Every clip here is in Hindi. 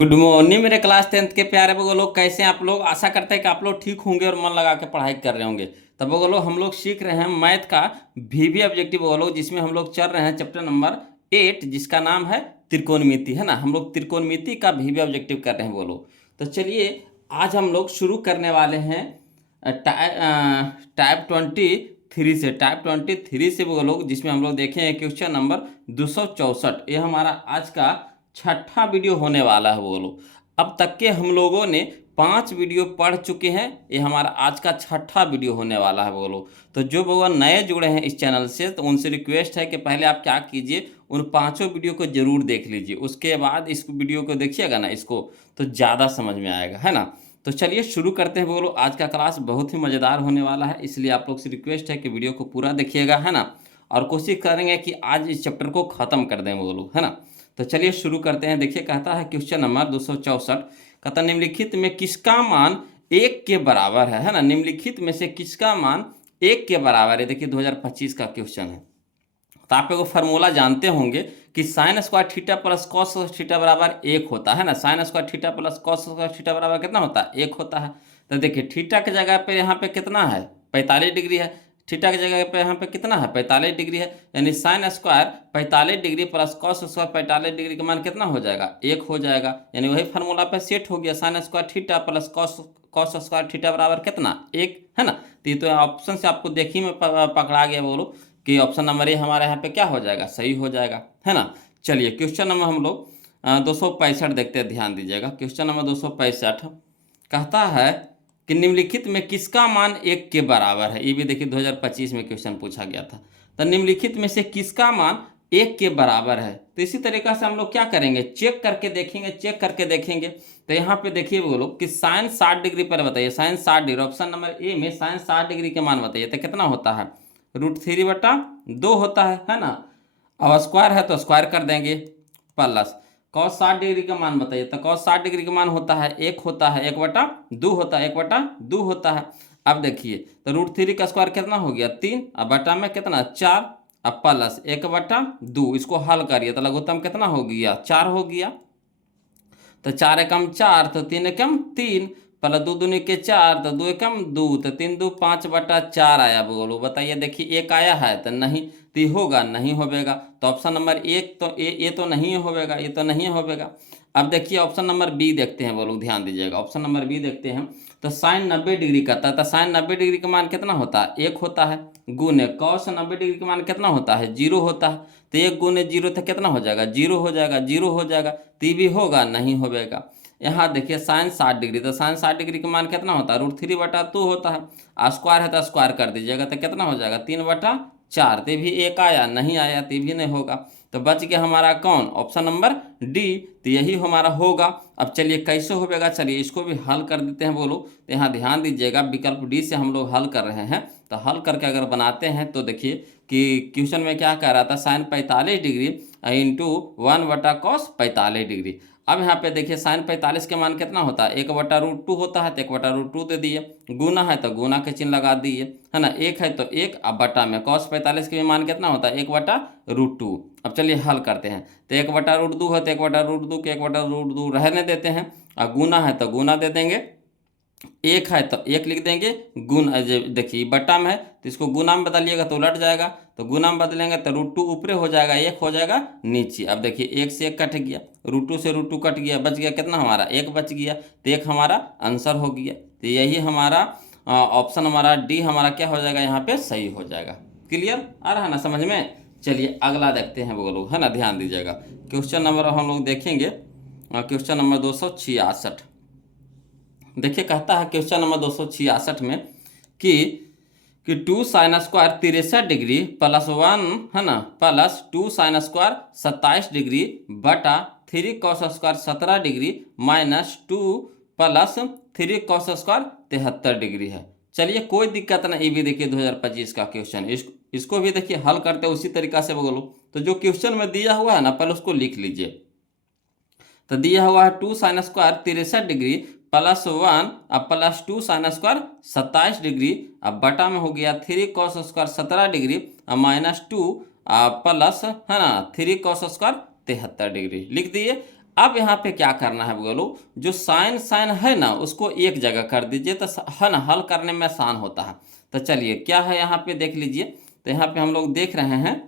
गुड मॉर्निंग मेरे क्लास 10th के प्यारे बगो लोग, कैसे हैं आप लोग। आशा करते हैं कि आप लोग ठीक होंगे और मन लगा के पढ़ाई कर रहे होंगे। तब बगो लोग हम लोग सीख रहे हैं मैथ का वीवी ऑब्जेक्टिव बगो लोग, जिसमें हम लोग चल रहे हैं चैप्टर नंबर 8, जिसका नाम है त्रिकोणमिति, है ना। हम लोग त्रिकोणमिति का वीवी ऑब्जेक्टिव कर रहे हैं बोलो। तो चलिए आज हम लोग शुरू करने वाले हैं टाइप 23 से। टाइप 23 से वो लोग, जिसमें हम लोग देखें क्वेश्चन नंबर 264। ये हमारा आज का छठा वीडियो होने वाला है वो लोग। अब तक के हम लोगों ने 5 वीडियो पढ़ चुके हैं, ये हमारा आज का छठा वीडियो होने वाला है वो लोग। तो जो भगवान नए जुड़े हैं इस चैनल से, तो उनसे रिक्वेस्ट है कि पहले आप क्या कीजिए, उन 5 वीडियो को जरूर देख लीजिए, उसके बाद इस वीडियो को देखिएगा ना, इसको तो ज़्यादा समझ में आएगा, है ना। तो चलिए शुरू करते हैं बोलो। आज का क्लास बहुत ही मज़ेदार होने वाला है, इसलिए आप लोग से रिक्वेस्ट है कि वीडियो को पूरा देखिएगा, है ना। और कोशिश करेंगे कि आज इस चैप्टर को ख़त्म कर दें बोलो, है ना। तो चलिए शुरू करते हैं। देखिए कहता है क्वेश्चन नंबर 264, कहता निम्नलिखित में किसका मान 1 के बराबर है ना। निम्नलिखित में से किसका मान 1 के बराबर है। देखिए 2025 का क्वेश्चन है। तो आप एगो फार्मूला जानते होंगे कि sign square theta plus cos theta बराबर 1 होता है ना। Sign square theta plus cos square theta बराबर कितना होता है, 1 होता है। तो देखिए थीटा की जगह पे यहाँ पे कितना है, 45 डिग्री है। थीटा की जगह पे यहाँ पे कितना है, 45 डिग्री है। यानी sine square 45 degree plus cos square 45 degree का मान कितना हो जाएगा, 1 हो जाएगा। यानी वही फार्मूला पे सेट हो गया, sign square theta plus cos square theta बराबर कितना, 1, है ना। तो ये तो ऑप्शन से आपको देखी में पकड़ा गया बोलो कि ऑप्शन नंबर ए हमारे यहाँ पे क्या हो जाएगा, सही हो जाएगा, है ना। चलिए क्वेश्चन नंबर हम लोग 265 देखते हैं, ध्यान दीजिएगा। क्वेश्चन नंबर 265 कहता है कि निम्नलिखित में किसका मान 1 के बराबर है। ये भी देखिए 2025 में क्वेश्चन पूछा गया था। तो निम्नलिखित में से किसका मान 1 के बराबर है। तो इसी तरीका से हम लोग क्या करेंगे, चेक करके देखेंगे। तो यहाँ पे देखिए वो लोग कि साइन 60 डिग्री पर बताइए, sine 60 degree, option number A में साइन 60 डिग्री के मान बताइए। तो कितना होता है, √3/2 होता है ना। अब स्क्वायर है तो स्क्वायर कर देंगे, प्लस कॉस 60 डिग्री का मान बताइए। तो कॉस 60 डिग्री का मान होता है 1 होता है, 1/2 होता है, 1/2 होता है। अब देखिए तो √3 का स्क्वायर कितना हो गया, 3, अब बटा में कितना 4, अब प्लस 1/2, इसको हल करिए तो लघुत्तम कितना हो गया, 4 हो गया। तो 4 एकम 4, तो 3 एकम 3, प्लस 2 दूनी के 4, तो 2 एकम 2, तो 3 2 5/4 आया बोलो। बताइए देखिए 1 आया है तो नहीं, तो ये होगा नहीं होगा। तो ऑप्शन नंबर 1 तो ये तो नहीं होगा, ये तो नहीं होगा। अब देखिए ऑप्शन नंबर बी देखते हैं बोलो, ध्यान दीजिएगा। ऑप्शन नंबर बी देखते हैं तो साइन 90 डिग्री करता है। तो साइन 90 डिग्री का मान कितना होता है, 1 होता है। गुने कॉस 90 डिग्री का मान कितना होता है, 0 होता है। तो 1 गुने 0 तो कितना हो जाएगा, 0 हो जाएगा, 0 हो जाएगा। तो ये भी होगा नहीं होगा। यहाँ देखिए साइन 60 डिग्री, तो साइन 60 डिग्री का मान कितना होता है, √3/2 होता है। स्क्वायर है तो स्क्वायर कर दीजिएगा, तो कितना हो जाएगा, 3/4। तो भी 1 आया, नहीं आया तो भी नहीं होगा। तो बच गया हमारा कौन, ऑप्शन नंबर डी। तो यही हमारा होगा। अब चलिए कैसे होगा, चलिए इसको भी हल कर देते हैं बोलो। तो यहाँ ध्यान दीजिएगा, विकल्प डी से हम लोग हल कर रहे हैं। तो हल करके अगर बनाते हैं तो देखिए कि क्वेश्चन में क्या कह रहा था, sign 45 degree into 1/cos 45 degree. अब यहाँ पे देखिए साइन 45 के मान कितना होता है, 1/√2 होता है। तो 1/√2 दे दिए, गुना है तो गुना के चिन्ह लगा दिए, है ना। 1 है तो 1, अब बटा में cos 45 के मान कितना होता है, 1/√2। अब चलिए हल करते हैं। तो 1/√2 है तो 1/√2 के 1/√2 रहने देते हैं, और गुना है तो गुना दे देंगे, 1 है तो 1 लिख देंगे। गुण देखिए बट्टा में है तो इसको गुना में बदलिएगा तो उलट जाएगा। तो गुना में बदलेंगे तो √2 ऊपर हो जाएगा, 1 हो जाएगा नीचे। अब देखिए 1 से 1 कट गया, √2 से √2 कट गया, बच गया कितना हमारा, 1 बच गया। तो 1 हमारा आंसर हो गया। तो यही हमारा ऑप्शन हमारा डी हमारा क्या हो जाएगा, यहाँ पे सही हो जाएगा। क्लियर आ रहा है ना समझ में। चलिए अगला देखते हैं वो लोग, है ना। ध्यान दीजिएगा क्वेश्चन नंबर हम लोग देखेंगे, क्वेश्चन नंबर 266। देखिए कहता है क्वेश्चन नंबर 266 में कि 2 साइन स्क्वायर 63 डिग्री प्लस 1, है ना, प्लस 2 साइन स्क्वायर 27 डिग्री बटा 3 cos square 17 degree minus 2 plus 3 cos square 73 degree है। चलिए कोई दिक्कत नहीं। ये भी देखिए 2025 का क्वेश्चन, इसको भी देखिए हल करते उसी तरीका से बोलो। तो जो क्वेश्चन में दिया हुआ है ना, पहले उसको लिख लीजिए। तो दिया हुआ है 2 साइन स्क्वायर 63 डिग्री प्लस 1, अब प्लस 2 साइन स्क्वायर 27 डिग्री, अब बटा में हो गया 3 कॉस स्क्वायर 17 डिग्री, अब माइनस 2 प्लस, है ना, 3 कॉस स्क्वायर 73 डिग्री लिख दिए। अब यहाँ पे क्या करना है बोलो, जो साइन साइन है ना उसको एक जगह कर दीजिए, तो है ना हल करने में आसान होता है। तो चलिए क्या है यहाँ पे देख लीजिए। तो यहाँ पे हम लोग देख रहे हैं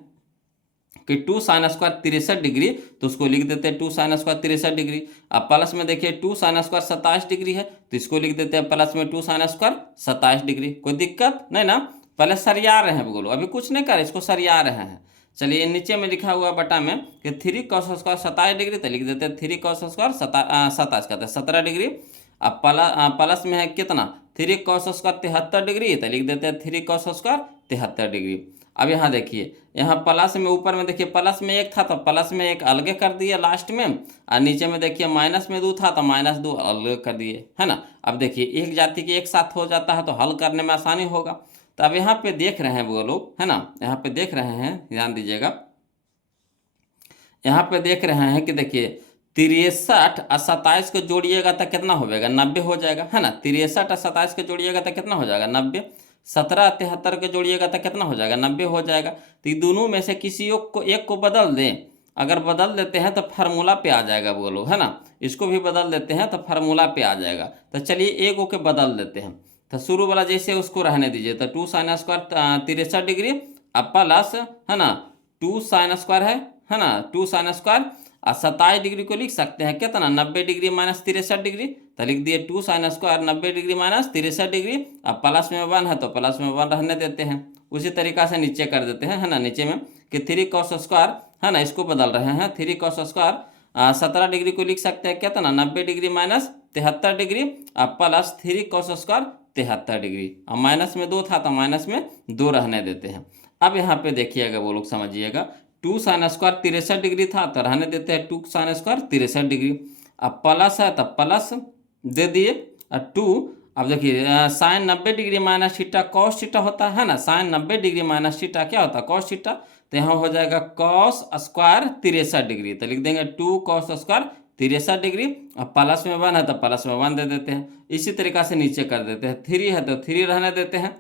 कि 2 साइन स्क्वायर 63 डिग्री, तो उसको लिख देते हैं 2 साइन स्क्वायर 63 डिग्री। अब प्लस में देखिए 2 साइन स्क्वायर 27 डिग्री है, तो इसको लिख देते हैं प्लस में 2 साइन स्क्वायर 27 डिग्री। कोई दिक्कत नहीं ना, पहले सरिया रहे हैं बोलो, अभी कुछ नहीं कर इसको सरिया रहे हैं। चलिए नीचे में लिखा हुआ बटा में कि 3 कॉस स्क्वायर 27 डिग्री, तो लिख देते हैं 3 कॉस स्क्वायर 27 कहते हैं 17 डिग्री। अब प्लस में है कितना 3 कॉस स्क्वायर 73 डिग्री, तो लिख देते हैं 3 कॉस स्क्वायर 73 डिग्री। अब यहाँ देखिए, यहाँ प्लस में ऊपर में देखिए प्लस में 1 था तो प्लस में 1 अलग कर दिए लास्ट में, और नीचे में देखिए माइनस में 2 था तो -2 अलग कर दिए, है ना। अब देखिए एक जाति के एक साथ हो जाता है तो हल करने में आसानी होगा। तो अब यहाँ पे देख रहे हैं वो लोग, है ना, यहाँ पे देख रहे हैं, ध्यान दीजिएगा, यहाँ पे देख रहे हैं कि देखिए 63 और 27 को जोड़िएगा तो कितना हो जाएगा 90 हो जाएगा, है ना। 63 और 27 को जोड़िएगा तो कितना हो जाएगा 90। 17 73 को जोड़िएगा तो कितना हो जाएगा 90 हो जाएगा। तो ये दोनों में से किसी एक को बदल दें, अगर बदल देते हैं तो फार्मूला पे आ जाएगा बोलो, है ना। इसको भी बदल देते हैं तो फार्मूला पे आ जाएगा। तो चलिए एक के बदल देते हैं। तो शुरू वाला जैसे उसको रहने दीजिए, तो 2 साइन स्क्वायर 63 डिग्री, अब प्लस, है ना, 2 साइन स्क्वायर है ना, 2 साइन स्क्वायर और 27 डिग्री को लिख सकते हैं कितना 90 डिग्री माइनस 63 डिग्री, तो लिख दिए 2 sine square 90 degree minus 63 degree. अब प्लस में 1 है तो प्लस में 1 रहने देते हैं। उसी तरीका से नीचे कर देते हैं, है ना, नीचे में कि 3 कॉस स्क्वायर, है ना, इसको बदल रहे हैं 3 कॉस स्क्वायर 17 डिग्री को लिख सकते हैं कितना 90 डिग्री माइनस 73 डिग्री, अब प्लस 3 कॉस स्क्वायर 73 डिग्री। अब माइनस में 2 था तो माइनस में 2 रहने देते हैं। अब यहाँ पे देखिएगा वो लोग समझिएगा, 2 साइन स्क्वायर 63 डिग्री था तो रहने देते हैं 2 साइन स्क्वायर 63 डिग्री। अब प्लस है तो प्लस दे दिए, और 2, अब देखिए sine 90 degree minus theta cos theta होता है ना, साइन 90 डिग्री माइनस थीटा क्या होता है कॉस थीटा, तो यहाँ हो जाएगा कॉस स्क्वायर 63 डिग्री, तो लिख देंगे 2 कॉस स्क्वायर 63 डिग्री। अब प्लस में 1 है तो प्लस में 1 दे देते हैं। इसी तरीका से नीचे कर देते हैं, 3 है तो 3 रहने देते हैं।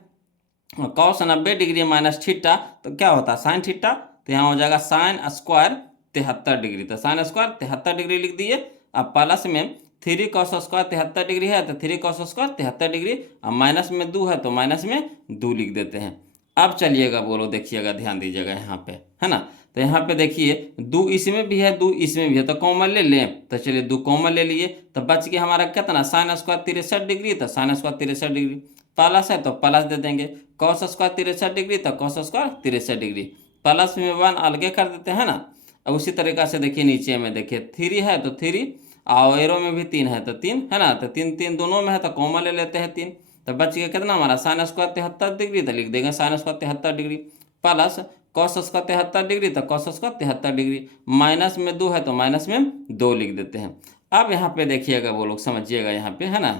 कॉस 90 डिग्री माइनस थीटा तो क्या होता है साइन थीटा, तो यहाँ हो जाएगा साइन स्क्वायर 73 डिग्री, तो साइन स्क्वायर 73 डिग्री लिख दिए। अब प्लस में 3 कॉस स्क्वायर 73 डिग्री है तो 3 कॉस स्क्वायर 73 डिग्री, अब माइनस में 2 है तो माइनस में 2 लिख देते हैं। अब चलिएगा बोलो, देखिएगा ध्यान दीजिएगा यहाँ पे, है ना। तो यहाँ पे देखिए 2 इसमें भी है 2 इसमें भी है, तो कॉमन ले लें, तो चलिए 2 कॉमन ले लिए, तो बच गया हमारा कितना साइन स्क्वायर 63 डिग्री, तो साइन स्क्वायर 63 डिग्री, प्लस है तो प्लस दे देंगे, कॉस स्क्वायर 63 डिग्री तो कॉस स्क्वायर 63 डिग्री, प्लस में 1 अलगे कर देते हैं ना। अब उसी तरीका से देखिए नीचे में देखिए 3 है तो 3, और एरो में भी 3 है तो 3, है ना, तो 3 3 दोनों में है तो कॉमन ले लेते हैं 3, तो बच गया कितना हमारा साइन स्क्वायर 73 डिग्री, तो लिख देंगे sine square 73 degree, plus cos square 73 degree तो कॉस स्क्वायर 73 डिग्री, माइनस में 2 है तो माइनस में 2 लिख देते हैं। अब यहाँ पे देखिएगा वो लोग समझिएगा यहाँ पे, है ना,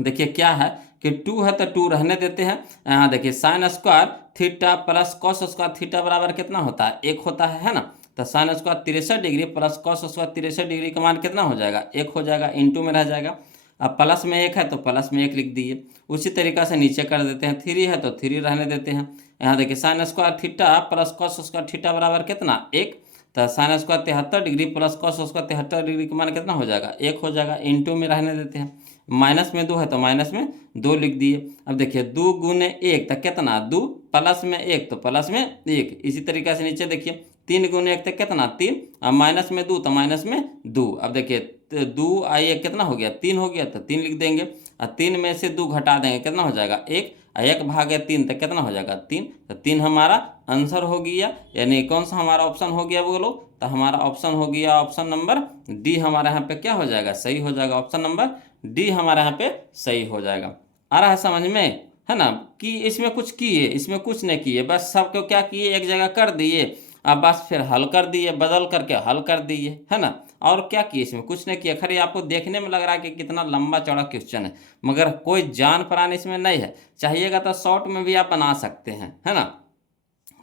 देखिए क्या है कि 2 है तो 2 रहने देते हैं। यहाँ देखिए sine square theta plus cos square theta बराबर कितना होता है 1 होता है ना, तो sign square 63 degree plus cos square 63 degree का मान कितना हो जाएगा 1 हो जाएगा, इंटू में रह जाएगा। अब प्लस में 1 है तो प्लस में 1 लिख दिए। उसी तरीका से नीचे कर देते हैं, 3 है तो 3 रहने देते हैं। यहाँ देखिए sine square theta plus cos square theta बराबर कितना 1, तो sine square 73 degree plus cos square 73 degree का मान कितना हो जाएगा 1 हो जाएगा, इंटू में रहने देते हैं। माइनस में 2 है तो माइनस में 2 लिख दिए। अब देखिए 2 गुने 1 तो कितना 2, प्लस में 1 तो प्लस में 1। इसी तरीके से नीचे देखिए 3 गुने 1 तो कितना 3, अब माइनस में 2 तो माइनस में 2। अब देखिए 2 आई 1 कितना हो गया 3 हो गया, तो 3 लिख देंगे, और 3 में से 2 घटा देंगे कितना हो जाएगा 1, 1 भागे 3 तो कितना हो जाएगा 3, तो 3 हमारा आंसर हो गया। यानी कौन सा हमारा ऑप्शन हो गया बोलो, तो हमारा ऑप्शन हो गया ऑप्शन नंबर डी, हमारे यहाँ पे क्या हो जाएगा सही हो जाएगा, ऑप्शन नंबर डी हमारे यहाँ पे सही हो जाएगा। आ रहा है समझ में, है ना, कि इसमें कुछ किए इसमें कुछ नहीं किए, बस सबको क्या किए एक जगह कर दिए, अब बस फिर हल कर दिए, बदल करके हल कर दिए, है ना, और क्या किए इसमें कुछ नहीं किया। खैर आपको देखने में लग रहा है कि कितना लंबा चौड़ा क्वेश्चन है, मगर कोई जान परान इसमें नहीं है। चाहिएगा तो शॉर्ट में भी आप बना सकते हैं, है ना,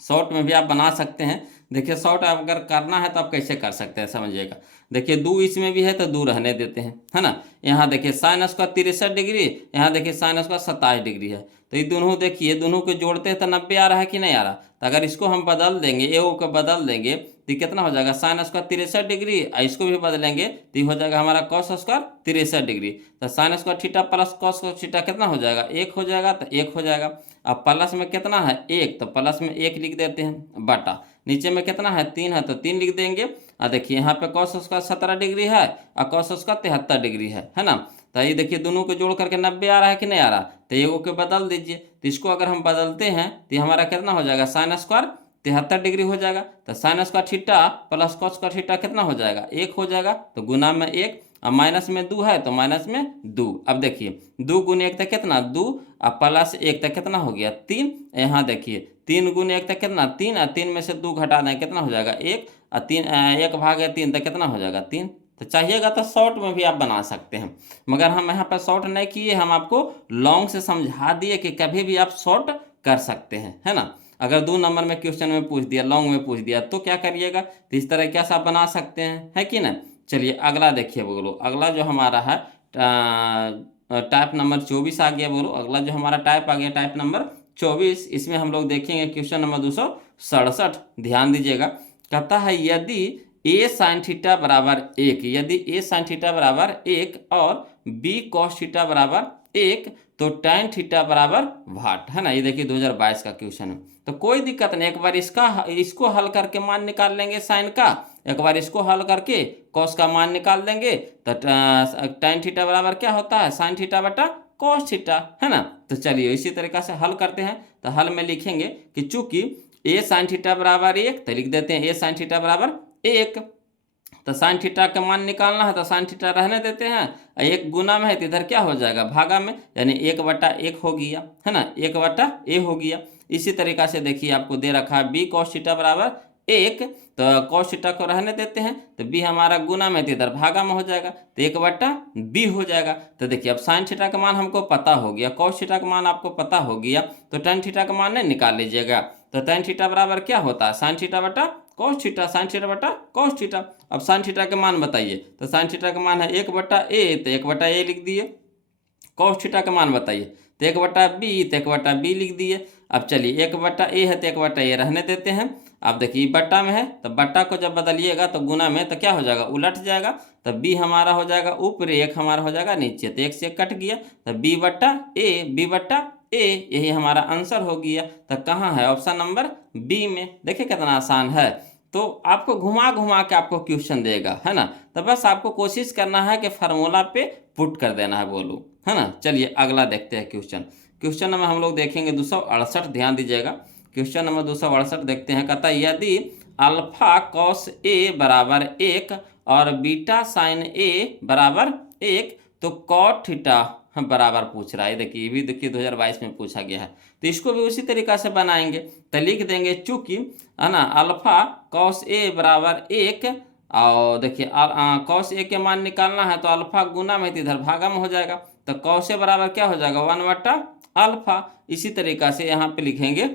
शॉर्ट में भी आप बना सकते हैं। देखिए शॉर्ट अगर करना है तो आप कैसे कर सकते हैं समझिएगा। देखिए 2 इसमें भी है तो 2 रहने देते हैं, है ना। यहाँ देखिए साइन स्क्वायर 63 डिग्री, यहाँ देखिए साइन स्क्वायर 27 डिग्री है। तो ये दोनों देखिए, दोनों को जोड़ते हैं तो 90 आ रहा है कि नहीं आ रहा। तो अगर इसको हम बदल देंगे, ए ओ को बदल देंगे तो कितना हो जाएगा, साइन स्क्वायर 63 डिग्री, इसको भी बदलेंगे तो ये हो जाएगा हमारा कॉस स्क्वायर 63 डिग्री। तो sign square theta plus cos theta कितना हो जाएगा, 1 हो जाएगा, तो 1 हो जाएगा। अब प्लस में कितना है 1, तो प्लस में 1 लिख देते हैं, बटा नीचे में कितना है 3 है तो 3 लिख देंगे। और देखिए यहाँ पे कॉस स्क्वायर 17 डिग्री है और कॉस स्क्वायर 73 डिग्री है ना। तो ये देखिए दोनों को जोड़ करके 90 आ रहा है कि नहीं आ रहा। तो ये को बदल दीजिए, तो इसको अगर हम बदलते हैं तो हमारा कितना हो जाएगा, साइन स्क्वायर 73 डिग्री हो जाएगा। तो sign square theta plus cos square theta कितना हो जाएगा, 1 हो जाएगा। तो गुना में 1, अब माइनस में 2 है तो माइनस में 2। अब देखिए 2 गुने 1 तक कितना 2, अब प्लस 1 तक कितना हो गया 3। यहाँ देखिए 3 गुने 1 तक कितना 3, और 3 में से 2 घटा दें कितना हो जाएगा 1, और 3 1 भागे 3 तक कितना हो जाएगा 3। तो चाहिएगा तो शॉर्ट में भी आप बना सकते हैं, मगर हम यहाँ पर शॉर्ट नहीं किए, हम आपको लॉन्ग से समझा दिए कि कभी भी आप शॉर्ट कर सकते हैं, है ना। अगर 2 नंबर में क्वेश्चन में पूछ दिया, लॉन्ग में पूछ दिया तो क्या करिएगा, तो इस तरह कैसा आप बना सकते हैं, है कि ना। चलिए अगला देखिए बोलो, अगला जो हमारा है टाइप नंबर 24 आ गया बोलो। अगला जो हमारा टाइप आ गया टाइप नंबर 24, इसमें हम लोग देखेंगे क्वेश्चन नंबर 267। ध्यान दीजिएगा, कहता है यदि ए साइन थीटा बराबर 1, यदि ए साइन थीटा बराबर 1 और बी कॉस थीटा बराबर 1 तो tan थीटा बराबर वाट, है ना। ये देखिए 2022 का क्वेश्चन है। तो कोई दिक्कत नहीं, एक बार इसको हल करके मान निकाल लेंगे साइन का, एक बार इसको हल करके कॉस का मान निकाल देंगे। तो tan थीटा बराबर क्या होता है, साइन थीटा बटा कॉस थीटा, है ना। तो चलिए इसी तरीका से हल करते हैं। तो हल में लिखेंगे कि चूंकि ए साइन थीटा बराबर 1, तो लिख देते हैं ए साइन थीटा बराबर 1। तो साइन थीटा का मान निकालना है तो साइन थीटा रहने देते हैं, 1 गुना में है तो इधर क्या हो जाएगा भागा में, यानी 1/1 हो गया, है ना, 1/a हो गया। इसी तरीका से देखिए आपको दे रखा है बी कॉस थीटा बराबर 1, तो कॉस थीटा को रहने देते हैं, तो बी हमारा गुना में तो इधर भागा में हो जाएगा, तो 1/b हो जाएगा। तो देखिए अब साइन थीटा का मान हमको पता हो गया, कॉस थीटा का मान आपको पता हो गया, तो tan थीटा का मान नहीं निकाल लीजिएगा। तो tan थीटा बराबर क्या होता है, साइन थीटा बटा कॉस थीटा, साइन थीटा बटा कॉस थीटा। अब साइन थीटा का मान बताइए, तो साइन थीटा का मान है 1/a, तो 1/a लिख दिए। कॉस थीटा का मान बताइए, तो 1/b, तो 1/b लिख दिए। अब चलिए 1/a है तो 1/a रहने देते हैं। अब देखिए बट्टा में है तो बट्टा को जब बदलिएगा तो गुना में तो क्या हो जाएगा, उलट जाएगा। तो b हमारा हो जाएगा ऊपर, 1 हमारा हो जाएगा नीचे, तो 1 से 1 कट गया, तो b/a यही हमारा आंसर हो गया। तो कहाँ है, ऑप्शन नंबर बी में। देखिए कितना आसान है। तो आपको घुमा घुमा के आपको क्वेश्चन देगा, है ना। तो बस आपको कोशिश करना है कि फार्मूला पे पुट कर देना है बोलो, है ना। चलिए अगला देखते हैं क्वेश्चन। क्वेश्चन नंबर हम लोग देखेंगे 268। ध्यान दीजिएगा, क्वेश्चन नंबर 268 देखते हैं। कहता है यदि अल्फा कॉस ए बराबर 1 और बीटा साइन ए बराबर 1 तो कॉट थीटा बराबर पूछ रहा है। देखिए ये भी देखिए 2022 में पूछा गया है। तो इसको भी उसी तरीका से बनाएंगे, तो लिख देंगे चूंकि, है ना, अल्फा कॉस ए बराबर 1, और देखिए कॉस ए के मान निकालना है तो अल्फा गुना में इधर भागा में हो जाएगा, तो कॉस ए बराबर क्या हो जाएगा 1/अल्फा। इसी तरीका से यहाँ पे लिखेंगे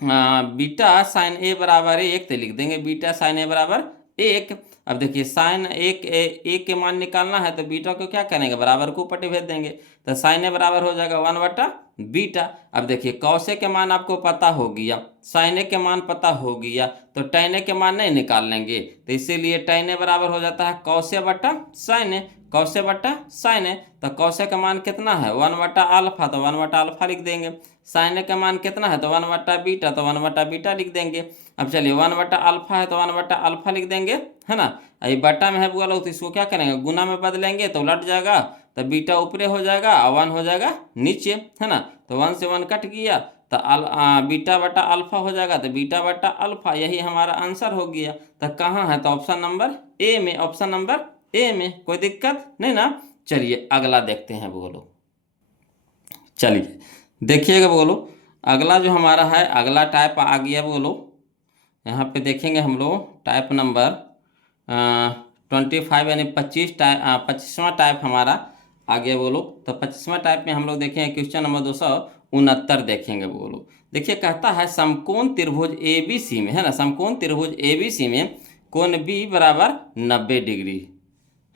बीटा साइन ए बराबर 1, तो लिख देंगे बीटा साइन ए बराबर 1। अब देखिए साइन ए के मान निकालना है तो बीटा को क्या करेंगे, बराबर को ऊपर भेज देंगे, तो साइन ए बराबर हो जाएगा 1/बीटा। अब देखिए कॉस ए के मान आपको पता हो गया, साइन ए के मान पता हो गया, तो tan ए के मान नहीं निकाल लेंगे, तो इसीलिए tan ए बराबर हो जाता है कॉस ए बटा साइन ए, कॉस ए बटा साइन ए। तो कॉस ए का मान कितना है 1/अल्फा, तो 1/अल्फा लिख देंगे। साइन ए का मान कितना है तो 1/बीटा, तो 1/बीटा लिख देंगे। अब चलिए 1/अल्फा है तो 1/अल्फा लिख देंगे, है ना। ये बटा में है बोला तो इसको क्या करेंगे गुना में बदलेंगे तो उलट जाएगा, तो बीटा ऊपरे हो जाएगा और 1 हो जाएगा नीचे, है ना। तो 1 से 1 कट गया, तो बीटा बटा अल्फा हो जाएगा, तो बीटा बटा अल्फा यही हमारा आंसर हो गया। तो कहाँ है, तो ऑप्शन नंबर ए में, ऑप्शन नंबर ए में। कोई दिक्कत नहीं ना। चलिए अगला देखते हैं बोलो। चलिए देखिएगा बोलो, अगला जो हमारा है अगला टाइप आ गया बोलो। यहाँ पे देखेंगे हम लोग टाइप नंबर 25 यानी 25वां टाइप हमारा आ गया बोलो। तो 25वां टाइप में हम लोग देखेंगे क्वेश्चन नंबर 269 देखेंगे बोलो। देखिए कहता है समकोण त्रिभुज ABC में, है ना, समकोण त्रिभुज ABC में कोण बी बराबर 90 डिग्री,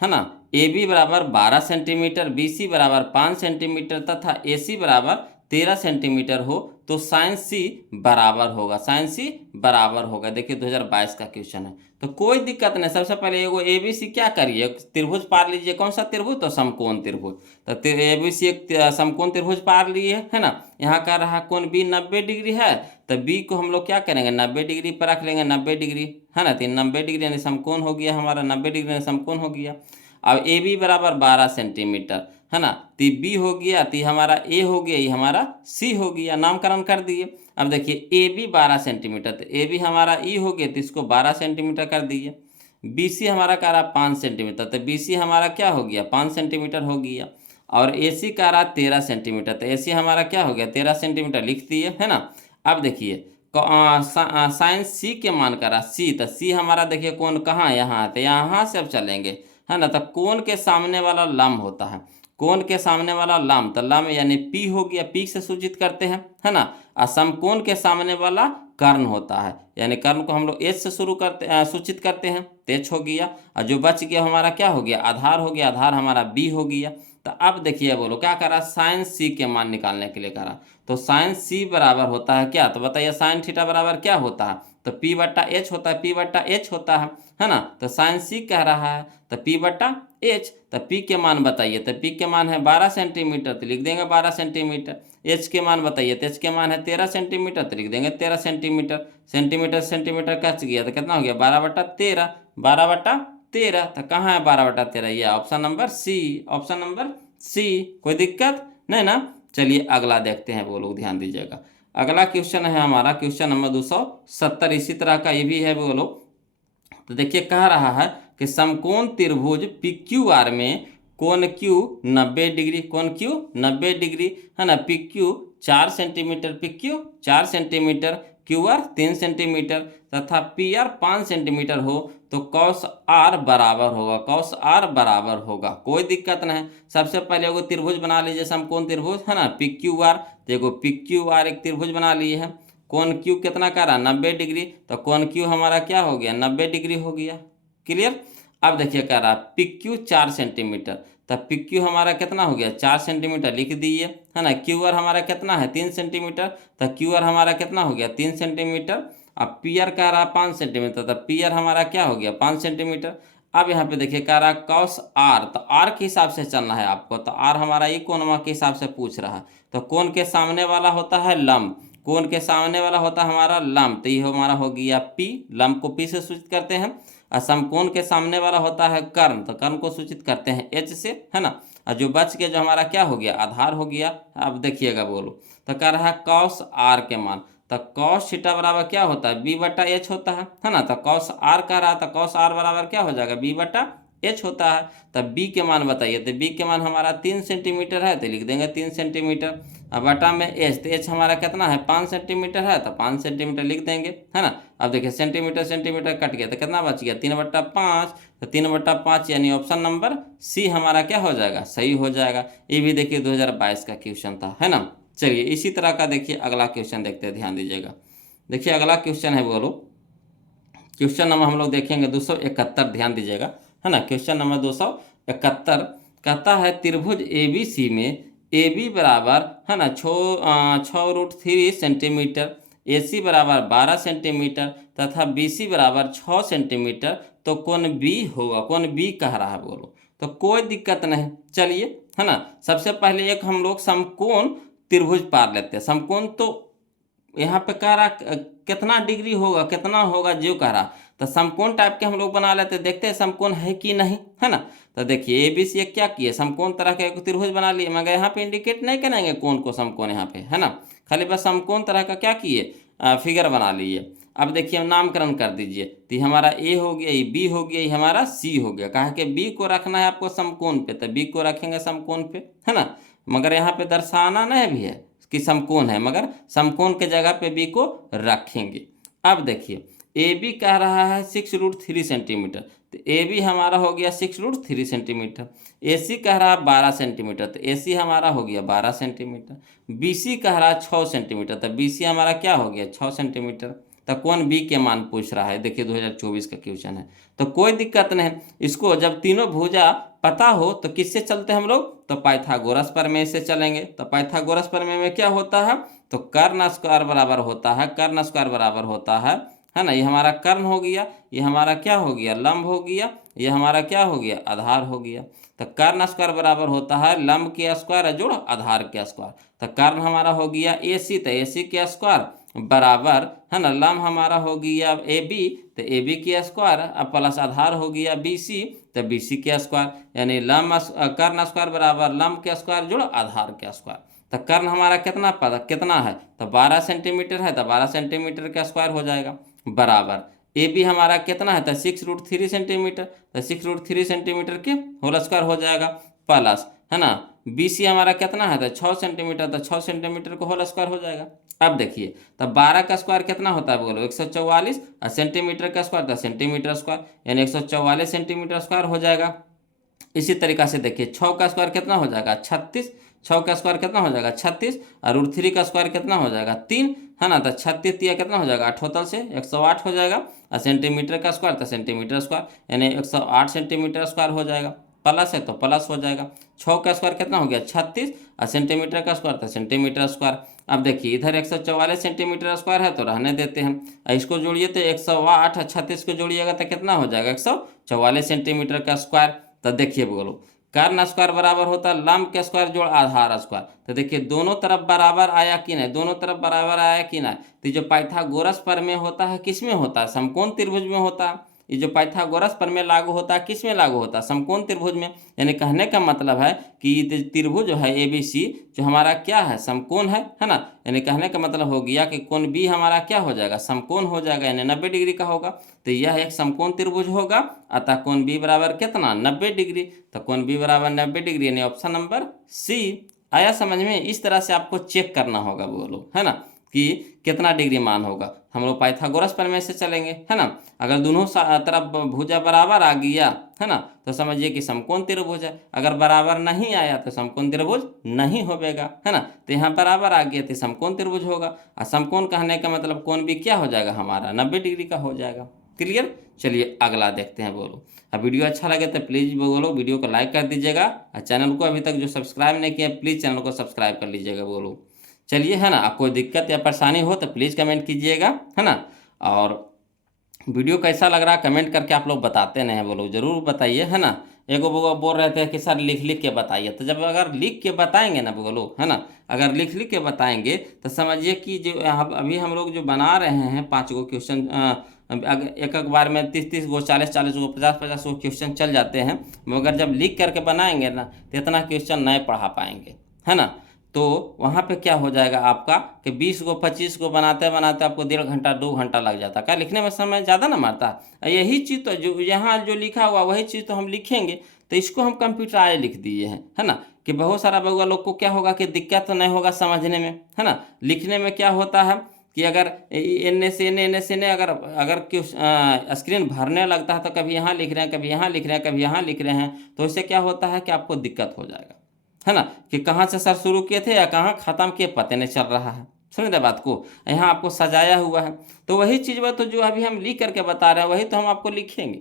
है ना। ए बी बराबर 12 सेंटीमीटर, बी सी बराबर 5 सेंटीमीटर तथा ए सी बराबर 13 सेंटीमीटर हो तो साइन सी बराबर होगा, साइन सी बराबर होगा। देखिए 2022 का क्वेश्चन है, तो कोई दिक्कत नहीं। सबसे पहले एगो ए बी सी क्या करिए, त्रिभुज पार लीजिए। कौन सा त्रिभुज, तो समकोण त्रिभुज। तो ए बी सी एक समकोण त्रिभुज पार लिए है ना। यहाँ का रहा कोण बी 90 डिग्री है, तो बी को हम लोग क्या करेंगे 90 डिग्री पर रख लेंगे, 90 डिग्री है ना। तो 90 डिग्री यानी समकोण हो गया हमारा, 90 डिग्री यानी समकोण हो गया। अब ए बी बराबर 12 सेंटीमीटर है ना, तो बी हो गया, तो हमारा ए हो गया, ये हमारा सी हो गया, नामकरण कर दिए। अब देखिए ए बी 12 सेंटीमीटर, तो ए बी हमारा ई हो गया, तो इसको 12 सेंटीमीटर कर दिए। बी सी हमारा कह रहा 5 सेंटीमीटर, तो बी सी हमारा क्या हो गया 5 सेंटीमीटर हो गया। और ए सी कह रहा 13 सेंटीमीटर, तो ए सी हमारा क्या हो गया 13 सेंटीमीटर लिख दिए, है ना। अब देखिए साइन सी के मान करा सी, तो सी हमारा देखिए कोण कहाँ यहाँ है, तो यहाँ से अब चलेंगे, है ना। तो कोण के सामने वाला लंब होता है, कोण के सामने वाला लंब, तो लंब यानी पी हो गया, पी से सूचित करते हैं, है ना। और समकोण के सामने वाला कर्ण होता है, यानी कर्ण को हम लोग एच से शुरू करते सूचित करते हैं, तो एच हो गया। और जो बच गया हमारा क्या हो गया आधार हो गया, आधार हमारा बी हो गया। तो अब देखिए बोलो क्या करा, साइन सी के मान निकालने के लिए करा, तो साइन सी बराबर होता है क्या, तो बताइए साइन थीटा बराबर क्या होता है, तो पी बट्टा एच होता है, पी बट्टा एच होता है ना। तो साइन सी कह रहा है तो पी बट्टा एच, तो पी के मान बताइए, तो पी के मान है 12 सेंटीमीटर, तो लिख देंगे 12 सेंटीमीटर। एच के मान बताइए, तो एच के मान है 13 सेंटीमीटर, तो लिख देंगे 13 सेंटीमीटर। सेंटीमीटर सेंटीमीटर कच गया, तो कितना हो गया 12/13, 12/13, तो कहाँ है 12/13, ये option number C, option number C. कोई दिक्कत नहीं ना। चलिए अगला देखते हैं, वो लोग ध्यान दीजिएगा। अगला क्वेश्चन है हमारा क्वेश्चन नंबर 270, इसी तरह का ये भी है वो लोग। तो देखिए कह रहा है कि समकोण त्रिभुज पी क्यू आर में कोण क्यू 90 डिग्री, कोण क्यू 90 डिग्री, है ना। P Q 4 centimetre, P Q 4 centimetre, Q R 3 centimetre तथा पी आर 5 सेंटीमीटर हो तो कॉस आर बराबर होगा, कॉस आर बराबर होगा। कोई दिक्कत नहीं। सबसे पहले एगो त्रिभुज बना लीजिए, समकोण त्रिभुज, है ना। पी क्यू आर, तो एगो पी क्यू आर एक त्रिभुज बना लिए है। कोण क्यू कितना कर रहा 90 डिग्री, तो कोण क्यू हमारा क्या हो गया 90 डिग्री हो गया। क्लियर। अब देखिए कह रहा पी क्यू 4 सेंटीमीटर, तब पी क्यू हमारा कितना हो गया 4 सेंटीमीटर लिख दिए, है ना। क्यू आर हमारा कितना है 3 सेंटीमीटर, तो क्यू आर हमारा कितना हो गया 3 सेंटीमीटर। अब पी आर कह रहा 5 सेंटीमीटर, तो पी आर हमारा क्या हो गया 5 सेंटीमीटर। अब यहाँ पे देखिए कह रहा कॉस आर, तो आर के हिसाब से चलना है आपको, तो आर हमारा ये कोण के हिसाब से पूछ रहा है। तो कोण के सामने वाला होता है लंब, कोण के सामने वाला होता है हमारा लंब, तो ये हमारा हो गया पी, लंब को पी से सूचित करते हैं। और समकोण के सामने वाला होता है कर्ण, तो कर्ण को सूचित करते हैं एच से, है ना। और जो बच गया जो हमारा क्या हो गया आधार हो गया। अब देखिएगा बोलो, तो कह रहा है कॉस आर के मान, तो कॉस थीटा बराबर क्या होता है बी बट्टा एच होता है ना। तो कॉस आर कह रहा था, कॉस आर बराबर क्या हो जाएगा बी बट्टा एच होता है। तब बी के मान बताइए, तो बी के मान हमारा 3 सेंटीमीटर है, तो लिख देंगे 3 सेंटीमीटर। अब बटा में एच, तो एच हमारा कितना है 5 सेंटीमीटर है, तो 5 सेंटीमीटर लिख देंगे, है ना। अब देखिए सेंटीमीटर सेंटीमीटर कट गया, तो कितना बच गया 3/5, तो 3/5 यानी ऑप्शन नंबर सी हमारा क्या हो जाएगा सही हो जाएगा। ये भी देखिए 2022 का क्वेश्चन था, है ना। चलिए इसी तरह का देखिए अगला क्वेश्चन देखते हैं, ध्यान दीजिएगा। देखिए अगला क्वेश्चन है बोलो, क्वेश्चन नंबर हम लोग देखेंगे 271, ध्यान दीजिएगा, है ना। क्वेश्चन नंबर 271 कहता है त्रिभुज ए बी सी में ए बी बराबर, है ना 6√3 सेंटीमीटर, ए सी बराबर 12 सेंटीमीटर तथा बी सी बराबर 6 सेंटीमीटर, तो कोण बी होगा, कोण बी कह रहा है बोलो। तो कोई दिक्कत नहीं, चलिए, है ना। सबसे पहले एक हम लोग समकोण त्रिभुज पार लेते हैं। समकोण तो यहाँ पे कह रहा कितना डिग्री होगा, कितना होगा जो कह रहा, तो समकोण टाइप के हम लोग बना लेते, देखते हैं समकोण है कि नहीं, है ना। तो देखिए ए बी सी क्या किए समकोण तरह के एक त्रिभुज बना लिए, मगर यहाँ पे इंडिकेट नहीं करेंगे कोण को समकोण यहाँ पे, है ना। खाली बस समकोण तरह का क्या किए फिगर बना लिए। अब देखिए नामकरण कर दीजिए, तो हमारा ए हो गया, ये बी हो गया, ये हमारा सी हो गया। कहा कि बी को रखना है आपको समकोण पे, तो बी को रखेंगे समकोण पे, है ना। मगर यहाँ पे दर्शाना नहीं भी है कि समकोण है, मगर समकोण के जगह पे बी को रखेंगे। अब देखिए ए बी कह रहा है 6√3 सेंटीमीटर, तो ए बी हमारा हो गया 6√3 सेंटीमीटर। ए सी कह रहा है 12 सेंटीमीटर, तो ए सी हमारा हो गया 12 सेंटीमीटर। बी सी कह रहा है 6 सेंटीमीटर, तो बी सी हमारा क्या हो गया 6 सेंटीमीटर। तो कोण बी के मान पूछ रहा है। देखिए 2024 का क्वेश्चन है, तो कोई दिक्कत नहीं। इसको जब तीनों भुजा पता हो तो किससे चलते हैं हम लोग, तो पाइथागोरस प्रमेय से चलेंगे। तो पाइथागोरस प्रमेय में क्या होता है, तो कर्ण स्क्वायर बराबर होता है, कर्ण स्क्वायर बराबर होता है ना। ये हमारा कर्ण हो गया, ये हमारा क्या हो गया, लंब हो गया, ये हमारा क्या हो गया, आधार हो गया। तो कर्ण स्क्वायर बराबर होता है लंब के स्क्वायर जोड़ आधार के स्क्वायर। तो कर्ण हमारा हो गया ए सी, तो ए सी के स्क्वायर बराबर है ना, लंब हमारा हो गया ए बी, तो ए बी के स्क्वायर अब प्लस आधार हो गया बी सी, तो बी सी के स्क्वायर, यानी लंब कर्ण स्क्वायर बराबर लंब के स्क्वायर जोड़ आधार के स्क्वायर। तो कर्ण हमारा कितना पता कितना है, तो 12 सेंटीमीटर है, तो 12 सेंटीमीटर का स्क्वायर हो जाएगा, बराबर ए बी हमारा कितना है, तो 6√3 सेंटीमीटर, तो 6√3 सेंटीमीटर के होल स्क्वायर हो जाएगा, प्लस है ना बी सी हमारा कितना है, तो 6 सेंटीमीटर, तो 6 सेंटीमीटर को होल स्क्वायर हो जाएगा। अब देखिए तो 12 का स्क्वायर कितना होता है बोलो, 144, और सेंटीमीटर का स्क्वायर तो सेंटीमीटर स्क्वायर, यानी 144 सेंटीमीटर स्क्वायर हो जाएगा। इसी तरीका से देखिए 6 का स्क्वायर कितना हो जाएगा, 36, 6 का स्क्वायर कितना हो जाएगा 36, और √3 का स्क्वायर कितना हो जाएगा 3, है ना। तो 36 तिया कितना हो जाएगा, अठोतल से 108 हो जाएगा, और सेंटीमीटर का स्क्वायर तो सेंटीमीटर स्क्वायर, यानी 108 सेंटीमीटर स्क्वायर हो जाएगा, प्लस है तो प्लस हो जाएगा। 6 का स्क्वायर कितना हो गया 36, और सेंटीमीटर का स्क्वायर तो सेंटीमीटर स्क्वायर। अब देखिए इधर 144 सेंटीमीटर स्क्वायर है तो रहने देते हैं, और इसको जोड़िए तो 108 और 36 को जोड़िएगा तो कितना हो जाएगा 144 सेंटीमीटर का स्क्वायर। तो देखिए बोलो कर्ण स्क्वायर बराबर होता है लंब के स्क्वायर जोड़ आधार स्क्वायर। तो देखिए दोनों तरफ बराबर आया कि नहीं, दोनों तरफ बराबर आया कि नहीं। तो जो पाइथागोरस प्रमेय होता है किस में होता है, समकोण त्रिभुज में होता है। ये जो पाइथागोरस प्रमेय लागू होता है किस में लागू होता है, समकोण त्रिभुज में। यानी कहने का मतलब है कि ये त्रिभुज जो है ABC जो हमारा क्या है, समकोण है ना। यानी कहने का मतलब हो गया कि कोण B हमारा क्या हो जाएगा, समकोण हो जाएगा, यानी 90 डिग्री का होगा। तो यह एक समकोण त्रिभुज होगा, अतः कोण B बराबर कितना 90 डिग्री। तो कोण B बराबर 90 डिग्री, यानी ऑप्शन नंबर सी। आया समझ में। इस तरह से आपको चेक करना होगा बोलो, है ना, कि कितना डिग्री मान होगा। हम लोग पाइथागोरस प्रमेय से चलेंगे, है ना। अगर दोनों तरफ भुजा बराबर आ गया, है ना, तो समझिए कि समकोण त्रिभुज है। अगर बराबर नहीं आया तो समकोण त्रिभुज नहीं होगा, है ना। तो यहाँ बराबर आ गया तो समकोण त्रिभुज होगा, और समकोण कहने का मतलब कोण भी क्या हो जाएगा हमारा 90 डिग्री का हो जाएगा। क्लियर। चलिए अगला देखते हैं बोलो। अब वीडियो अच्छा लगे तो प्लीज़ बोलो वीडियो को लाइक कर दीजिएगा, और चैनल को अभी तक जो सब्सक्राइब नहीं किया प्लीज़ चैनल को सब्सक्राइब कर लीजिएगा बोलो। चलिए, है ना। आप कोई दिक्कत या परेशानी हो तो प्लीज़ कमेंट कीजिएगा, है ना। और वीडियो कैसा लग रहा है कमेंट करके आप लोग बताते नहीं बोलो, ज़रूर बताइए, है ना। एगो बोल रहे थे कि सर लिख लिख के बताइए, तो जब अगर लिख के बताएंगे ना बोलो, है ना, अगर लिख लिख के बताएंगे तो समझिए कि जो अभी हम लोग जो बना रहे हैं 5 गो क्वेश्चन, एक एक बार में 30-30 गो 40-40 गो 50-50 गो क्वेश्चन चल जाते हैं, मगर जब लिख करके बनाएंगे ना तो इतना क्वेश्चन नहीं पढ़ा पाएंगे, है ना। तो वहाँ पे क्या हो जाएगा आपका कि 20 गो 25 गो बनाते बनाते आपको 1.5 घंटा 2 घंटा लग जाता। क्या लिखने में समय ज़्यादा ना मारता। यही चीज़ तो जो यहाँ जो लिखा हुआ वही चीज़ तो हम लिखेंगे, तो इसको हम कंप्यूटराइज लिख दिए हैं, है ना। कि बहुत सारा बउआ लोग को क्या होगा कि दिक्कत तो नहीं होगा समझने में, है ना। लिखने में क्या होता है कि अगर एन से एन अगर अगर स्क्रीन भरने लगता है तो कभी यहाँ लिख रहे हैं, कभी यहाँ लिख रहे हैं, कभी यहाँ लिख रहे हैं, तो इससे क्या होता है कि आपको दिक्कत हो जाएगा, है ना। कि कहाँ से सर शुरू किए थे या कहाँ ख़त्म किए पता नहीं चल रहा है। समझ रहे बात को। यहाँ आपको सजाया हुआ है, तो वही चीज़ तो जो अभी हम लिख करके बता रहे हैं वही तो हम आपको लिखेंगे,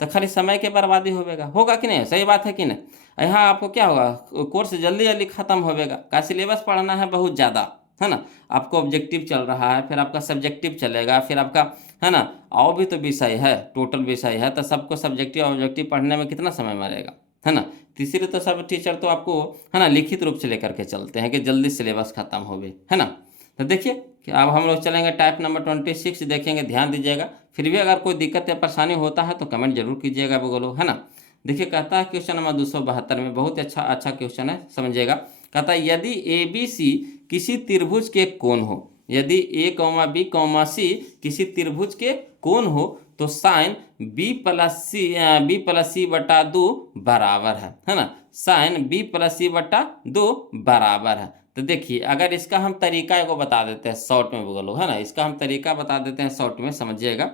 तो खाली समय के बर्बादी होगा कि नहीं। सही बात है कि नहीं। यहाँ आपको क्या होगा, कोर्स जल्दी जल्दी ख़त्म होगा का सिलेबस पढ़ना है बहुत ज़्यादा, है ना। आपको ऑब्जेक्टिव चल रहा है, फिर आपका सब्जेक्टिव चलेगा, फिर आपका, है ना, और भी तो विषय है, टोटल विषय है, तो सबको सब्जेक्टिव ऑब्जेक्टिव पढ़ने में कितना समय मरेगा, है ना। तीसरे तो सब टीचर तो आपको, है ना, लिखित रूप से लेकर के चलते हैं कि जल्दी सिलेबस खत्म हो गए, है ना। तो देखिए कि अब हम लोग चलेंगे टाइप नंबर 26 देखेंगे, ध्यान दीजिएगा। फिर भी अगर कोई दिक्कत या परेशानी होता है तो कमेंट जरूर कीजिएगा बोलो, है ना। देखिए कहता है क्वेश्चन नंबर 272 में, बहुत अच्छा क्वेश्चन है, समझिएगा। कहता है यदि ABC किसी त्रिभुज के कोण हो, यदि A, B, C किसी त्रिभुज के कोण हो तो साइन B+C बटा 2 बराबर है ना। साइन B+C/2 बराबर है। तो देखिए अगर इसका हम तरीका एगो बता देते हैं शॉर्ट में बोलो, है ना। इसका हम तरीका बता देते हैं शॉर्ट में, समझिएगा।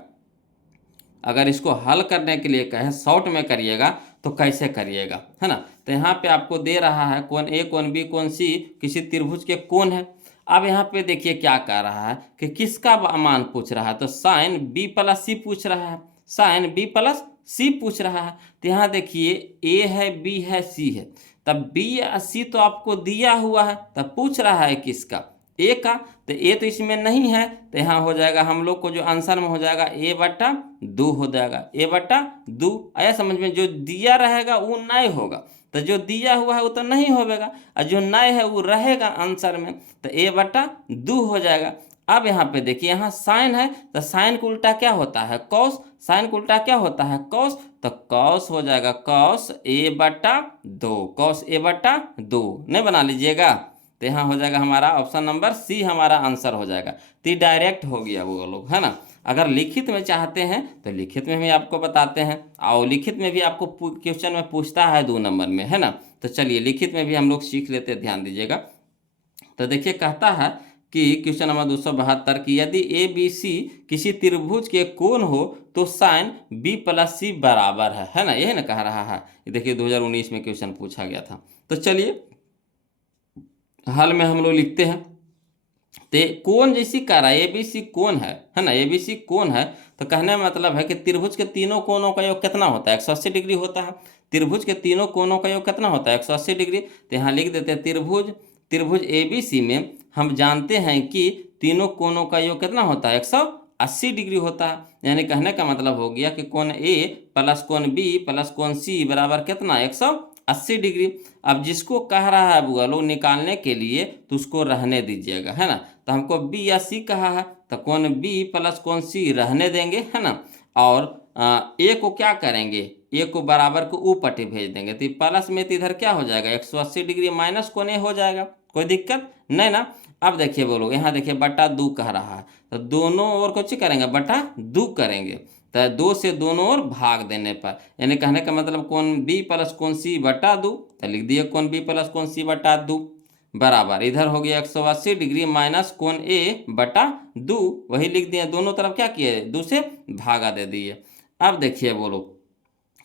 अगर इसको हल करने के लिए कहें शॉर्ट में करिएगा तो कैसे करिएगा, है ना। तो यहाँ पे आपको दे रहा है कोण A, कोण B, कोण C किसी त्रिभुज के कोण है। अब यहाँ पे देखिए क्या कह रहा है कि किसका मान पूछ रहा है, तो साइन बी प्लस सी पूछ रहा है, साइन बी प्लस सी पूछ रहा है। तो यहाँ देखिए ए है, बी है, सी है, तब बी या सी तो आपको दिया हुआ है, तब पूछ रहा है किसका, ए का। तो ए तो इसमें नहीं है, तो यहाँ हो जाएगा हम लोग को जो आंसर में हो जाएगा ए बटा दो हो जाएगा, ए बटा दो। आया समझ में, जो दिया रहेगा वो नए होगा, तो जो दिया हुआ है वो तो नहीं होगा, और जो नए है वो रहेगा आंसर में, तो ए बटा दो हो जाएगा। अब यहाँ पे देखिए यहाँ साइन है, तो साइन को उल्टा क्या होता है, कॉस, साइन को उल्टा क्या होता है, कॉस, तो कॉस हो जाएगा कॉस ए बटा दो, कॉस ए बटा दो, नहीं बना लीजिएगा। तो यहाँ हो जाएगा हमारा ऑप्शन नंबर सी हमारा आंसर हो जाएगा। तो ये डायरेक्ट हो गया वो लोग, है ना। अगर लिखित में चाहते हैं तो लिखित में भी आपको बताते हैं, और लिखित में भी आपको क्वेश्चन में पूछता है 2 नंबर में, है ना। तो चलिए लिखित में भी हम लोग सीख लेते हैं, ध्यान दीजिएगा। तो देखिए कहता है कि क्वेश्चन नंबर 272 की यदि ए बी सी किसी त्रिभुज के कोण हो तो साइन बी प्लस सी बराबर है ना, यही ना कह रहा है। ये देखिए 2019 में क्वेश्चन पूछा गया था। तो चलिए हल में हम लोग लिखते हैं। तो कोण जैसी कह रहा है ए बी सी कोण है ना, ए बी सी कोण है, तो कहने का मतलब है कि त्रिभुज के तीनों कोणों का योग कितना होता है, 180 डिग्री होता है। त्रिभुज के तीनों कोणों का योग कितना होता है, 180 डिग्री। तो यहाँ लिख देते हैं त्रिभुज ए बी सी में हम जानते हैं कि तीनों कोणों का योग कितना होता है, 180 डिग्री होता है। यानी कहने का मतलब हो गया कि कोण ए प्लस कोण बी प्लस कोण सी बराबर कितना, 180 डिग्री। अब जिसको कह रहा है बुआ लोग निकालने के लिए तो उसको रहने दीजिएगा, है ना। तो हमको बी या सी कहा है, तो कोण बी प्लस कोण सी रहने देंगे, है ना। और ए को क्या करेंगे, ए को बराबर को ऊपटी भेज देंगे, तो प्लस में तो इधर क्या हो जाएगा 180 डिग्री माइनस कोण ए हो जाएगा, कोई दिक्कत नहीं ना। अब देखिए बोलो यहाँ देखिए बटा दो कह रहा है, तो दोनों ओर कुछ करेंगे बटा दो करेंगे, तो 2 से दोनों ओर भाग देने पर, यानी कहने का मतलब कोण बी प्लस कोण सी बटा दो, तो लिख दिए कोण बी प्लस कोण सी बटा दो बराबर इधर हो गया 180 डिग्री माइनस कोण ए बटा दो, वही लिख दिए, दोनों तरफ क्या किए 2 से भागा दे दिए। अब देखिए बोलो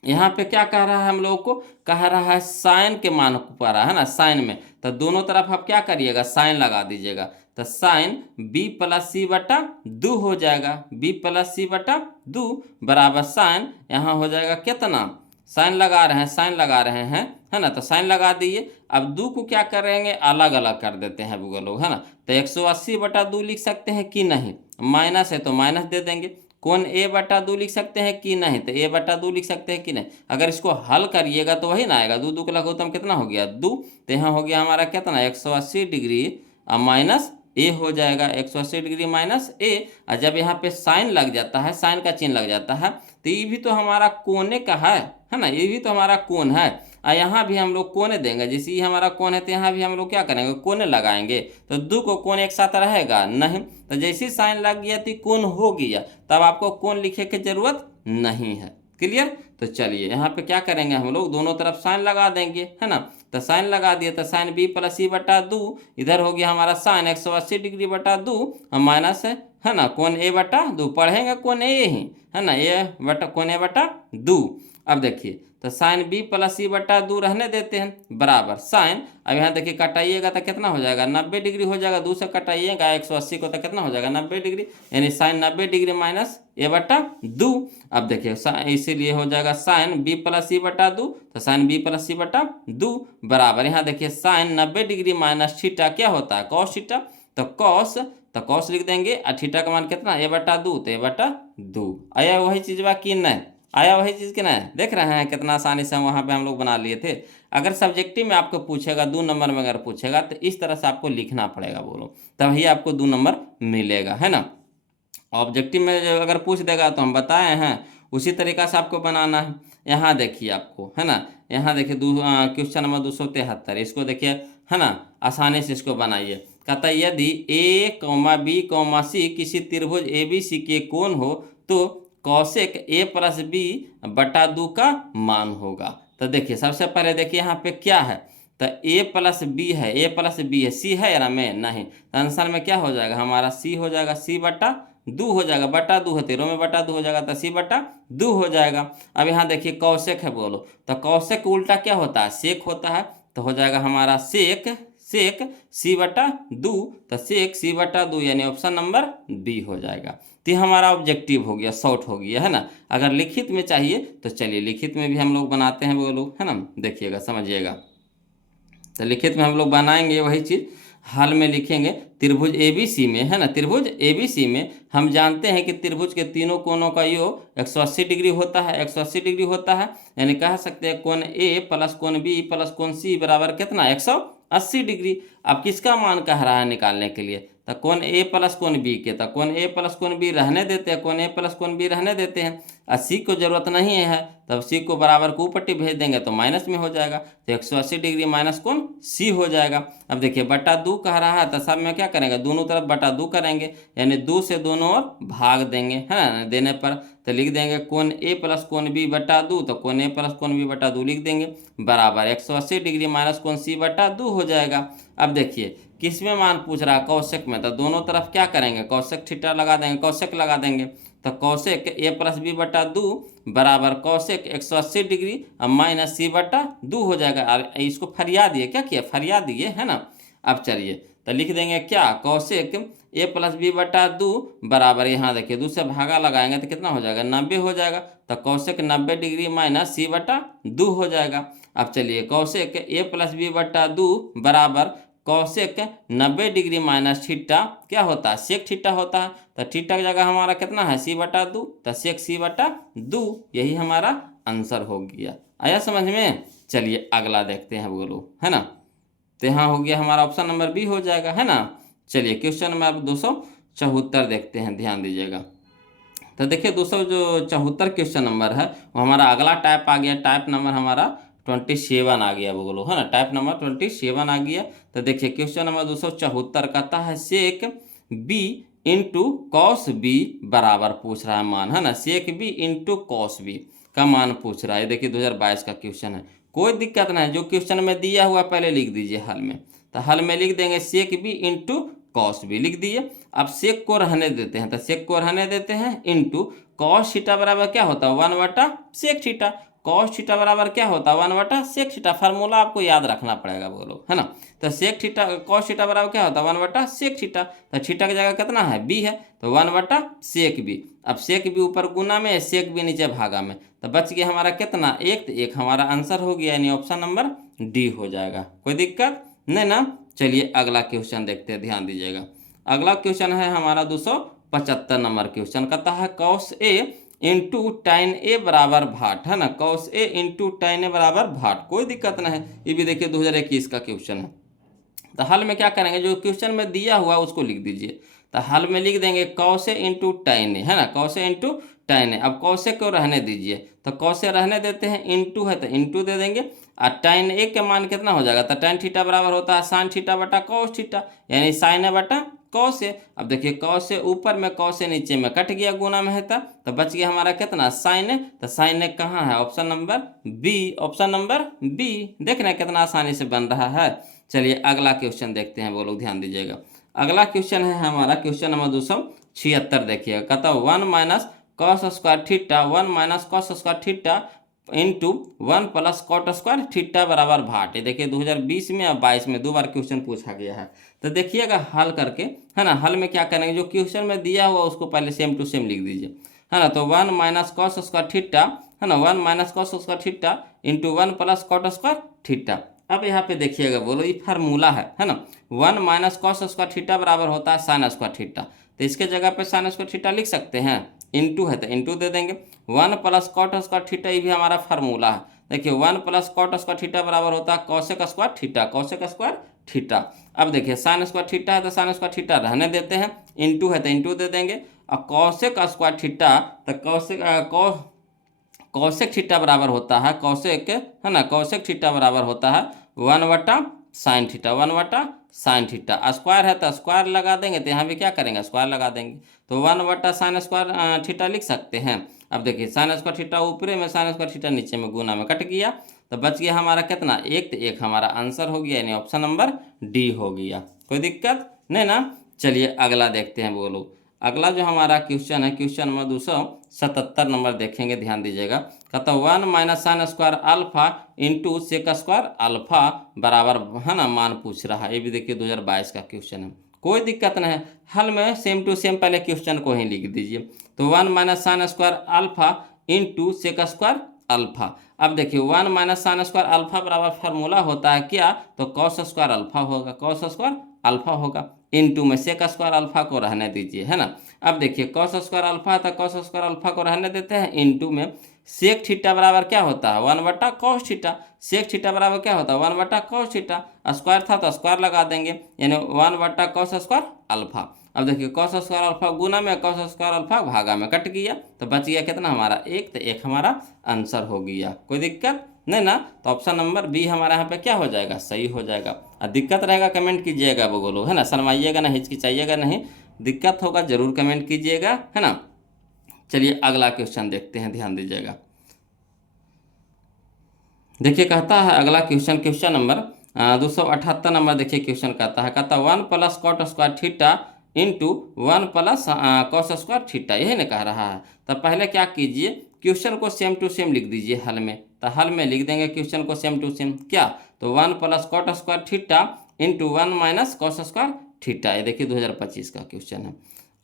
यहाँ पे क्या कह रहा है, हम लोगों को कह रहा है साइन के मान को पा रहा है ना, साइन में, तो दोनों तरफ आप क्या करिएगा साइन लगा दीजिएगा, तो साइन बी प्लस सी बटा दो हो जाएगा, बी प्लस सी बटा दो बराबर साइन यहाँ हो जाएगा कितना, साइन लगा रहे हैं, साइन लगा रहे हैं, है ना, तो साइन लगा दिए। अब दो को क्या करेंगे अलग अलग कर देते हैं बुआ लोग, है ना। तो 180 बटा दो लिख सकते हैं कि नहीं, माइनस है तो माइनस दे देंगे। कोण ए बटा दो लिख सकते हैं कि नहीं, तो ए बटा दो लिख सकते हैं कि नहीं। अगर इसको हल करिएगा तो वही ना आएगा, दो का लघुत्तम कितना हो गया दो, तो यहाँ हो गया हमारा कितना 180 डिग्री माइनस ए हो जाएगा, 180 डिग्री माइनस ए। और जब यहाँ पे साइन लग जाता है, साइन का चिन्ह लग जाता है, तो ये भी तो हमारा कोने का है ना, ये भी तो हमारा कोण है। और यहाँ भी हम लोग कोने देंगे, जैसे ये हमारा कोण है तो यहाँ भी हम लोग क्या करेंगे कोने लगाएंगे, तो दो को कोण एक साथ रहेगा नहीं, तो जैसे साइन लग गया तो कोण हो गया, तब आपको कोण लिखे की जरूरत नहीं है। क्लियर। तो चलिए यहाँ पे क्या करेंगे हम लोग दोनों तरफ साइन लगा देंगे, है ना। तो साइन लगा दिए, तो साइन बी प्लस सी बटा दो, इधर हो गया हमारा साइन 180 डिग्री बटा दो माइनस है ना कोण ए बटा दो, पढ़ेंगे कोण ए ही, है ना, ए बटा कोण ए बटा दो। अब देखिए तो साइन बी प्लस सी बटा दो रहने देते हैं बराबर साइन, अब यहाँ देखिए कटाइएगा तो कितना हो जाएगा 90 डिग्री हो जाएगा, 2 से कटाइएगा 180 को तो कितना हो जाएगा 90 डिग्री, यानी साइन 90 डिग्री माइनस ए बटा दो। अब देखिए इसीलिए हो जाएगा साइन बी प्लस सी बटा दो, तो साइन बी प्लस सी बटा दो बराबर यहाँ देखिए साइन 90 डिग्री माइनस थीटा क्या होता है कॉस थीटा, तो कॉस लिख देंगे, और थीटा का मान कितना ए बटा दो, तो ए बटा दो। आया वही चीज़ बा कि नहीं, आया वही चीज़ के ना, देख रहे हैं कितना आसानी से वहाँ पे हम लोग बना लिए थे। अगर सब्जेक्टिव में आपको पूछेगा 2 नंबर में अगर पूछेगा तो इस तरह से आपको लिखना पड़ेगा बोलो, तभी आपको 2 नंबर मिलेगा, है ना। ऑब्जेक्टिव में अगर पूछ देगा तो हम बताए हैं उसी तरीका से आपको बनाना है। यहाँ देखिए आपको, है ना, यहाँ देखिए क्वेश्चन नंबर 273, इसको देखिए, है ना, आसानी से इसको बनाइए। कहता है यदि ए कौमा बी कौमा सी किसी त्रिभुज ए बी सी के कोण हो तो कौशिक ए प्लस बी बटा दो का मान होगा। तो देखिए सबसे पहले देखिए यहाँ पे क्या है, तो ए प्लस बी है, ए प्लस बी है, सी है या में नहीं, तो आंसर में क्या हो जाएगा हमारा सी हो जाएगा, सी बटा दो हो जाएगा, बटा दो है तेरह में बटा दो हो जाएगा, तो सी बटा दो हो जाएगा। अब यहाँ देखिए कौशिक है बोलो, तो कौशिक उल्टा क्या होता है सेक होता है, तो हो जाएगा हमारा सेक सेक सी बटा दो, तो सेक सी बटा दो यानी ऑप्शन नंबर बी हो जाएगा। तो ये हमारा ऑब्जेक्टिव हो गया, शॉर्ट हो गया, है ना। अगर लिखित में चाहिए तो चलिए लिखित में भी हम लोग बनाते हैं वो लोग, है ना, देखिएगा समझिएगा। तो लिखित में हम लोग बनाएंगे वही चीज़, हल में लिखेंगे त्रिभुज ABC में, है ना, त्रिभुज ABC में हम जानते हैं कि त्रिभुज के तीनों कोनों का योग 180 डिग्री होता है, 180 डिग्री होता है, यानी कह सकते हैं कोण A प्लस कोण B प्लस कोण C बराबर कितना, 180 डिग्री। अब किसका मान कह रहा है निकालने के लिए, तो कोण A प्लस कोण B के, तो कोण A प्लस कोण B रहने देते हैं, कोण A प्लस कोण B रहने देते हैं। C को जरूरत नहीं है, तब C को बराबर को ऊपट्टी भेज देंगे तो माइनस में हो जाएगा, तो 180 डिग्री माइनस कोण C हो जाएगा। अब देखिए बटा 2 कह रहा है, तो सब में क्या करेंगे, दोनों तरफ बटा 2 करेंगे, यानी 2 से दोनों ओर भाग देंगे, है ना, देने पर तो लिख देंगे कोण A प्लस कोण B बटा 2, तो कोण A प्लस कोण B बटा 2 लिख देंगे, बराबर 180 डिग्री माइनस कोण C बटा 2 हो जाएगा। अब देखिए किस में मान पूछ रहा है, कौशिक में, तो दोनों तरफ क्या करेंगे, कौशिक थीटा लगा देंगे, कौशिक लगा देंगे, तो कौशिक A प्लस B बटा 2 बराबर कौशिक 180 डिग्री अब माइनस C बटा 2 हो जाएगा। और इसको फरिया दिए, क्या किया, फरिया दिए, है ना। अब चलिए तो लिख देंगे क्या, कौशिक A प्लस B बटा 2 बराबर, यहाँ देखिए 2 से भागा लगाएंगे तो कितना हो जाएगा, 90 हो जाएगा, तो कौशिक 90 डिग्री माइनस C बटा 2 हो जाएगा। अब चलिए कौशिक A प्लस B बटा 2 बराबर कौशिक 90 डिग्री माइनस थीटा क्या होता है, सेक थीटा होता है, तो थीटा की जगह हमारा कितना है, C बटा 2, तो सेक C बटा 2, यही हमारा आंसर हो गया। आया समझ में। चलिए अगला देखते हैं बोलो, है ना। तो यहाँ हो गया हमारा ऑप्शन नंबर बी हो जाएगा, है ना। चलिए क्वेश्चन नंबर 274 देखते हैं, ध्यान दीजिएगा। तो देखिए 274 क्वेश्चन नंबर है, वो हमारा अगला टाइप आ गया, टाइप नंबर हमारा 27 आ गया बोलो, है ना, टाइप नंबर 27 आ गया। तो देखिए क्वेश्चन नंबर 274 कहता है सेक बी इंटू कॉस बी बराबर पूछ रहा है मान, है ना, सेक बी इंटू कॉस बी का मान पूछ रहा है। देखिए 2022 का क्वेश्चन है, कोई दिक्कत नहीं, जो क्वेश्चन में दिया हुआ पहले लिख दीजिए हल में, तो हल में लिख देंगे सेक बी इंटू कॉस बी लिख दिए। अब सेक को रहने देते हैं, तो सेक को रहने देते हैं, इंटू कॉस थीटा बराबर क्या होता है, 1 बटा सेक थीटा, कॉस थीटा बराबर क्या होता है, 1 बटा सेक थीटा, फार्मूला आपको याद रखना पड़ेगा बोलो, है ना। तो सेक थीटा कॉस थीटा बराबर क्या होता है, 1 बटा सेक थीटा, तो थीटा की जगह कितना है, बी है, तो 1 बटा सेक बी। अब सेक बी ऊपर गुना में, सेक बी नीचे भागा में, तो बच गया हमारा कितना, एक, तो एक हमारा आंसर हो गया, यानी ऑप्शन नंबर डी हो जाएगा। कोई दिक्कत नहीं ना। चलिए अगला क्वेश्चन देखते हैं, ध्यान दीजिएगा। अगला क्वेश्चन है हमारा 275 नंबर क्वेश्चन, कहता है कॉस ए इंटू टाइन ए बराबर भाट, है ना, कॉस ए इंटू टाइन ए बराबर भाट, कोई दिक्कत नहीं है, ये भी देखिए 2021 का क्वेश्चन है। तो हल में क्या करेंगे, जो क्वेश्चन में दिया हुआ उसको लिख दीजिए, तो हल में लिख देंगे कॉस ए इंटू टाइन ए, है ना, कॉस ए इंटू टाइन ए। अब कॉस ए को रहने दीजिए, तो कॉस ए रहने देते हैं, इंटू है तो इंटू दे देंगे, और टाइन ए का मान कितना हो जाएगा, तो टाइन थीटा बराबर होता है साइन थीटा बटा कॉस थीटा, यानी साइन ए बटा कॉस ए। अब देखिए कॉस ए ऊपर में, कॉस ए नीचे में, कट गया गुना में है तो बच गया हमारा कितना, साइन ए, तो साइन ए कहाँ है, option number B, option number B. देख रहे हैं कितना आसानी से बन रहा है। चलिए अगला क्वेश्चन देखते हैं वो लोग, ध्यान दीजिएगा। अगला क्वेश्चन है हमारा क्वेश्चन नंबर 276, देखिएगा, कहता 1 minus cos square theta, 1 minus cos square theta into 1 plus cot square theta बराबर भाट। ये देखिए 2020 में और 22 में 2 बार क्वेश्चन पूछा गया है। तो देखिएगा हल करके, है ना, हल में क्या करेंगे, जो क्वेश्चन में दिया हुआ उसको पहले सेम टू सेम लिख दीजिए, है ना। तो 1 माइनस कॉस स्क्वायर थीटा, है ना, 1 minus cos square theta into 1 plus cot square theta. अब यहाँ पे देखिएगा बोलो, ये फार्मूला है ना, 1 माइनस कॉस स्क्वायर थीटा बराबर होता है साइन स्क्वायर थीटा, तो इसके जगह पे साइन स्क्वायर थीटा लिख सकते हैं, इंटू है तो इंटू दे देंगे, 1 प्लस कॉट स्क्वायर थीटा, ये भी हमारा फार्मूला है। देखिए 1 प्लस कॉट स्क्वायर थीटा बराबर होता है cosec square theta, cosec square theta. अब देखिए साइन स्क्वायर थीटा है तो साइन स्क्वायर थीटा रहने देते हैं, इंटू है तो इंटू दे देंगे, और कॉसेक स्क्वायर थीटा, तो कौशिक थीटा बराबर होता है, कौशिक, है ना, कौशिक थीटा बराबर होता है 1 बटा साइन थीटा, 1 बटा साइन थीटा। स्क्वायर है तो स्क्वायर लगा देंगे, तो यहाँ भी क्या करेंगे, स्क्वायर लगा देंगे, तो 1 बटा साइन स्क्वायर थीटा लिख सकते हैं। अब देखिए साइन स्क्वायर थीटा ऊपरे में, साइन स्क्वायर थीटा नीचे में, गुना में कट गया, तो बच गया हमारा कितना, एक, तो एक हमारा आंसर हो गया, यानी ऑप्शन नंबर डी हो गया। कोई दिक्कत नहीं ना। चलिए अगला देखते हैं बोलो। अगला जो हमारा क्वेश्चन है, क्वेश्चन नंबर 277 नंबर देखेंगे, ध्यान दीजिएगा। कहता 1 minus sine square alpha into sec square alpha बराबर, है ना, मान पूछ रहा है। ये भी देखिए 2022 का क्वेश्चन है, कोई दिक्कत नहीं है, हल में सेम टू सेम पहले क्वेश्चन को ही लिख दीजिए। तो 1 minus sine square alpha into sec square alpha. अब देखिए 1 माइनस साइन स्क्वायर अल्फा बराबर फार्मूला होता है क्या, तो कॉस स्क्वायर अल्फा होगा, कॉस स्क्वायर अल्फा होगा, इनटू में सेक स्क्वायर अल्फा को रहने दीजिए, है ना। अब देखिए कॉस स्क्वायर अल्फा था, कॉस स्क्वायर अल्फा को रहने देते हैं, इनटू में सेक थीटा बराबर क्या होता है 1 बटा कॉस थीटा। सेक थीटा बराबर क्या होता है 1 बटा कॉस थीटा, स्क्वायर था तो स्क्वायर लगा देंगे, यानी 1 बटा कॉस स्क्वायर अल्फा। अब देखिए कॉस स्क्वायर अल्फा गुना में कॉस स्क्वायर अल्फा भागा में कट गया, तो बच गया कितना हमारा 1, तो 1 हमारा आंसर हो गया। कोई दिक्कत नहीं ना, तो ऑप्शन नंबर बी हमारा यहाँ पे क्या हो जाएगा, सही हो जाएगा। और दिक्कत रहेगा कमेंट कीजिएगा बोलो, है ना, शर्माइएगा नहीं, हिचकिचाइएगा नहीं, दिक्कत होगा जरूर कमेंट कीजिएगा, है ना। चलिए अगला क्वेश्चन देखते हैं, ध्यान दीजिएगा। देखिए कहता है अगला क्वेश्चन, क्वेश्चन नंबर 278 नंबर देखिए क्वेश्चन कहता 1 plus cot square theta into 1 plus cos square theta, यही ना कह रहा है। तो पहले क्या कीजिए, क्वेश्चन को सेम टू सेम लिख दीजिए हल में, तो हल में लिख देंगे क्वेश्चन को सेम टू सेम क्या, तो 1 plus cot square theta into 1 minus cos square theta. ये देखिए 2025 का क्वेश्चन है।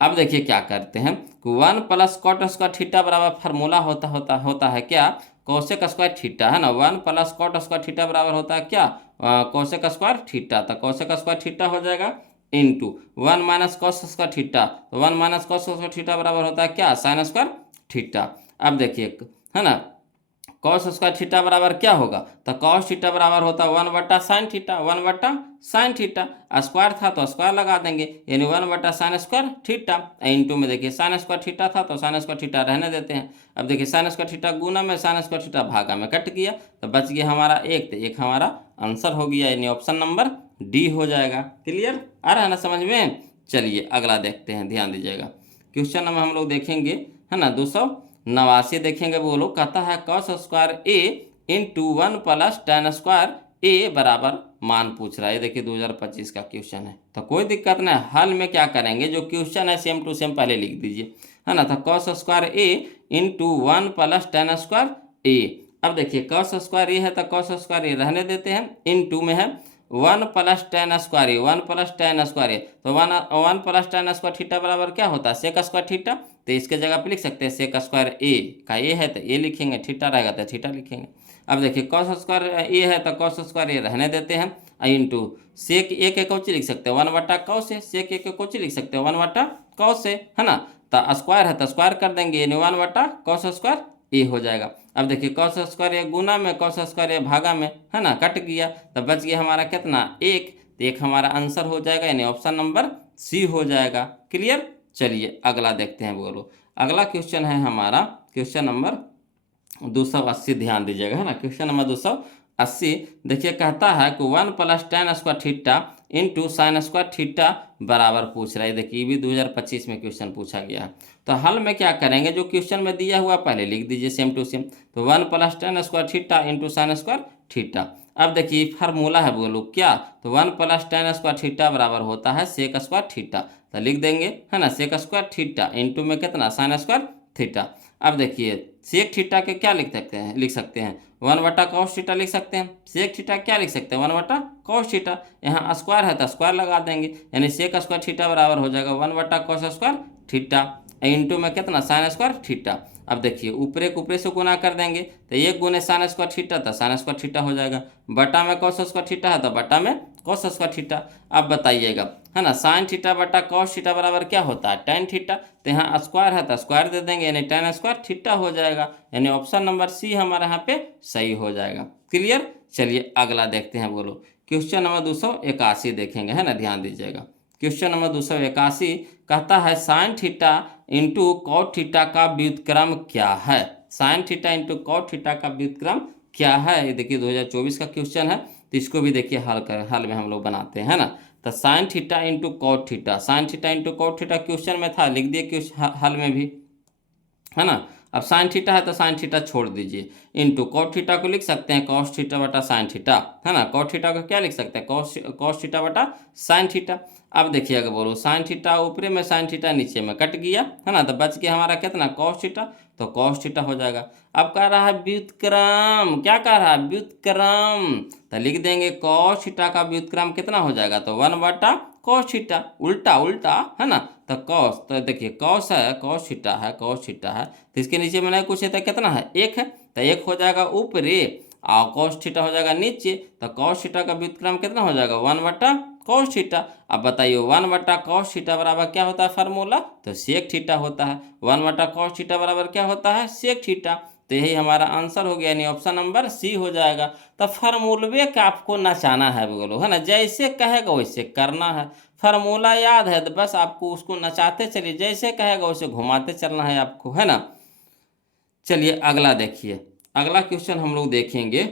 अब देखिए क्या करते हैं, 1 प्लस कॉट स्क्वायर थीटा बराबर फार्मूला होता है क्या, कोसेक स्क्वायर थीटा, है ना। 1 प्लस कॉट स्क्वायर थीटा बराबर होता है क्या, कोसेक स्क्वायर थीटा, तो कोसेक स्क्वायर थीटा हो जाएगा, into 1 minus cos square theta, तो 1 माइनस कॉस स्क्वायर थीटा बराबर होता है क्या, साइन स्क्वायर थीटा। अब देखिए, है ना, कॉस स्क्वायर थीटा बराबर क्या होगा, तो कॉस थीटा बराबर होता है 1 बटा साइन थीटा, 1 बटा साइन थीटा, स्क्वायर था तो स्क्वायर लगा देंगे, यानी 1 बटा साइन स्क्वायर थीटा, इंटू में देखिए साइन स्क्वायर थीटा था तो साइन स्क्वायर थीटा रहने देते हैं। अब देखिए साइन स्क्वायर थीटा गुना में साइन स्क्वायर थीटा भागा में कट गया, तो बच गया हमारा 1, तो 1 हमारा आंसर हो गया, यानी ऑप्शन नंबर डी हो जाएगा। क्लियर आ रहा है ना समझ में। चलिए अगला देखते हैं, ध्यान दीजिएगा। क्वेश्चन नंबर हम लोग देखेंगे, है ना, 289 देखेंगे। वो लोग कहता है कॉस स्क्वायर ए इंटू 1 प्लस टेन स्क्वायर ए बराबर मान पूछ रहा है। देखिए 2025 का क्वेश्चन है, तो कोई दिक्कत नहीं, हल में क्या करेंगे, जो क्वेश्चन है सेम टू सेम पहले लिख दीजिए, है ना। तो cos square A into 1 plus ten square A. अब देखिए कॉस स्क्वायर ए है तो कॉस स्क्वायर ए रहने देते हैं, इंटू में है 1 प्लस टेन स्क्वायर ए, 1 प्लस टेन स्क्वायर ए, तो 1 प्लस टेन स्क्वायर थीटा बराबर क्या होता है, सेक स्क्वायर थीटा, तो इसके जगह पे लिख सकते हैं सेक स्क्वायर ए का ए है तो ए लिखेंगे, थीटा रहेगा तो थीटा लिखेंगे। अब देखिए कॉस स्क्वायर ए है तो कॉस स्क्वायर ए रहने देते हैं, इंटू सेक ए के कौची लिख सकते हैं 1 बटा कॉस ए, सेक ए के कौची लिख सकते हैं 1 बटा कॉस ए, है ना। तो स्क्वायर है तो स्क्वायर कर देंगे, यानी 1 बटा कॉस स्क्वायर ए हो जाएगा। अब देखिए कॉस स्क्वायर ए गुना में कॉस स्क्वायर ए भागा में, है ना, कट गया, तो बच गया हमारा कितना 1, तो 1 हमारा आंसर हो जाएगा, यानी ऑप्शन नंबर सी हो जाएगा। क्लियर। चलिए अगला देखते हैं। बोलो अगला क्वेश्चन है हमारा क्वेश्चन नंबर 280, ध्यान दीजिएगा, है ना। क्वेश्चन नंबर 280 देखिए कहता है कि 1 plus ten square theta into sine square theta बराबर पूछ रहा है। देखिए ये भी 2025 में क्वेश्चन पूछा गया है। तो हल में क्या करेंगे, जो क्वेश्चन में दिया हुआ पहले लिख दीजिए सेम टू सेम, तो 1 plus ten square theta into sine square theta. अब देखिए फार्मूला है बोलो क्या, तो 1 प्लस टेन स्क्वायर थीटा बराबर होता है सेक स्क्वायर थीटा, तो लिख देंगे, है ना, सेक स्क्वायर थीटा इंटू में कितना साइन स्क्वायर थीटा। अब देखिए सेक थीटा के क्या लिख सकते हैं 1 बटा कॉस थीटा लिख सकते हैं, सेक थीटा क्या लिख सकते हैं 1 बटा कॉस थीटा, यहाँ स्क्वायर है तो स्क्वायर लगा देंगे, यानी सेक स्क्वायर थीटा बराबर हो जाएगा 1 बटा कॉस स्क्वायर थीटा, इंटू में कितना साइन स्क्वायर थीटा। अब देखिए ऊपरे को ऊपरे से गुना कर देंगे, तो 1 गुने साइन स्क्वायर थीटा तो साइन स्क्वायर थीटा हो जाएगा, बटा में कॉस स्क्वायर थीटा है तो बटा में कॉस स्क्वायर थीटा। अब बताइएगा, है ना, साइन थीटा बटा कॉस थीटा बराबर क्या होता है टेन थीटा, तो यहाँ स्क्वायर है तो स्क्वायर दे देंगे, यानी टेन स्क्वायर थीटा हो जाएगा, यानी ऑप्शन नंबर सी हमारे यहाँ पे सही हो जाएगा। क्लियर। चलिए अगला देखते हैं। बोलो क्वेश्चन नंबर 281 देखेंगे, है ना, ध्यान दीजिएगा। क्वेश्चन नंबर 281 कहता है sine theta into cot theta का व्युत्क्रम क्या है, sine theta into cot theta का व्युत्क्रम क्या है। ये देखिए 2024 का क्वेश्चन है, तो इसको भी देखिए हल में हम लोग बनाते हैं, है ना। तो sine theta into cot theta, sine theta into cot theta question में था, लिख दिए हल में भी, है ना। अब साइन थीटा है तो साइन थीटा छोड़ दीजिए, इंटू कॉट थीटा को लिख सकते हैं कॉस थीटा बटा साइन थीटा, है ना। कॉट थीटा को क्या लिख सकते हैं, कॉस थीटा बटा साइन थीटा। अब देखिए अगर बोलो साइन थीटा ऊपरे में साइन थीटा नीचे में कट गया, है ना, तो बच गया हमारा कितना, कॉस थीटा, तो कॉस थीटा हो जाएगा। अब कह रहा है व्युत्क्रम, क्या कह रहा है, व्युत्क्रम, तो लिख देंगे कॉस थीटा का व्युत्क्रम कितना हो जाएगा, तो 1 बटा कॉस थीटा, उल्टा उल्टा, है ना। तो कॉस, तो देखिए कॉस है, कॉस थीटा है, कॉस थीटा है, तो इसके नीचे में नहीं कुछ है तो कितना है, 1 है, तो 1 हो जाएगा ऊपरे और कॉस थीटा हो जाएगा नीचे, तो कॉस थीटा का व्युत्क्रम कितना हो जाएगा, 1 बटा कॉस थीटा। अब बताइए 1 बटा कॉस थीटा बराबर क्या होता है फार्मूला, तो सेक थीटा होता है। 1 बटा कॉस थीटा बराबर क्या होता है, सेक थीटा। तो यही हमारा आंसर हो गया, यानी ऑप्शन नंबर सी हो जाएगा। तो फार्मूलवे का आपको नचाना है बोलो, है ना, जैसे कहेगा वैसे करना है। फार्मूला याद है तो बस आपको उसको नचाते चलिए, जैसे कहेगा वैसे घुमाते चलना है आपको, है ना। चलिए अगला देखिए, अगला क्वेश्चन हम लोग देखेंगे,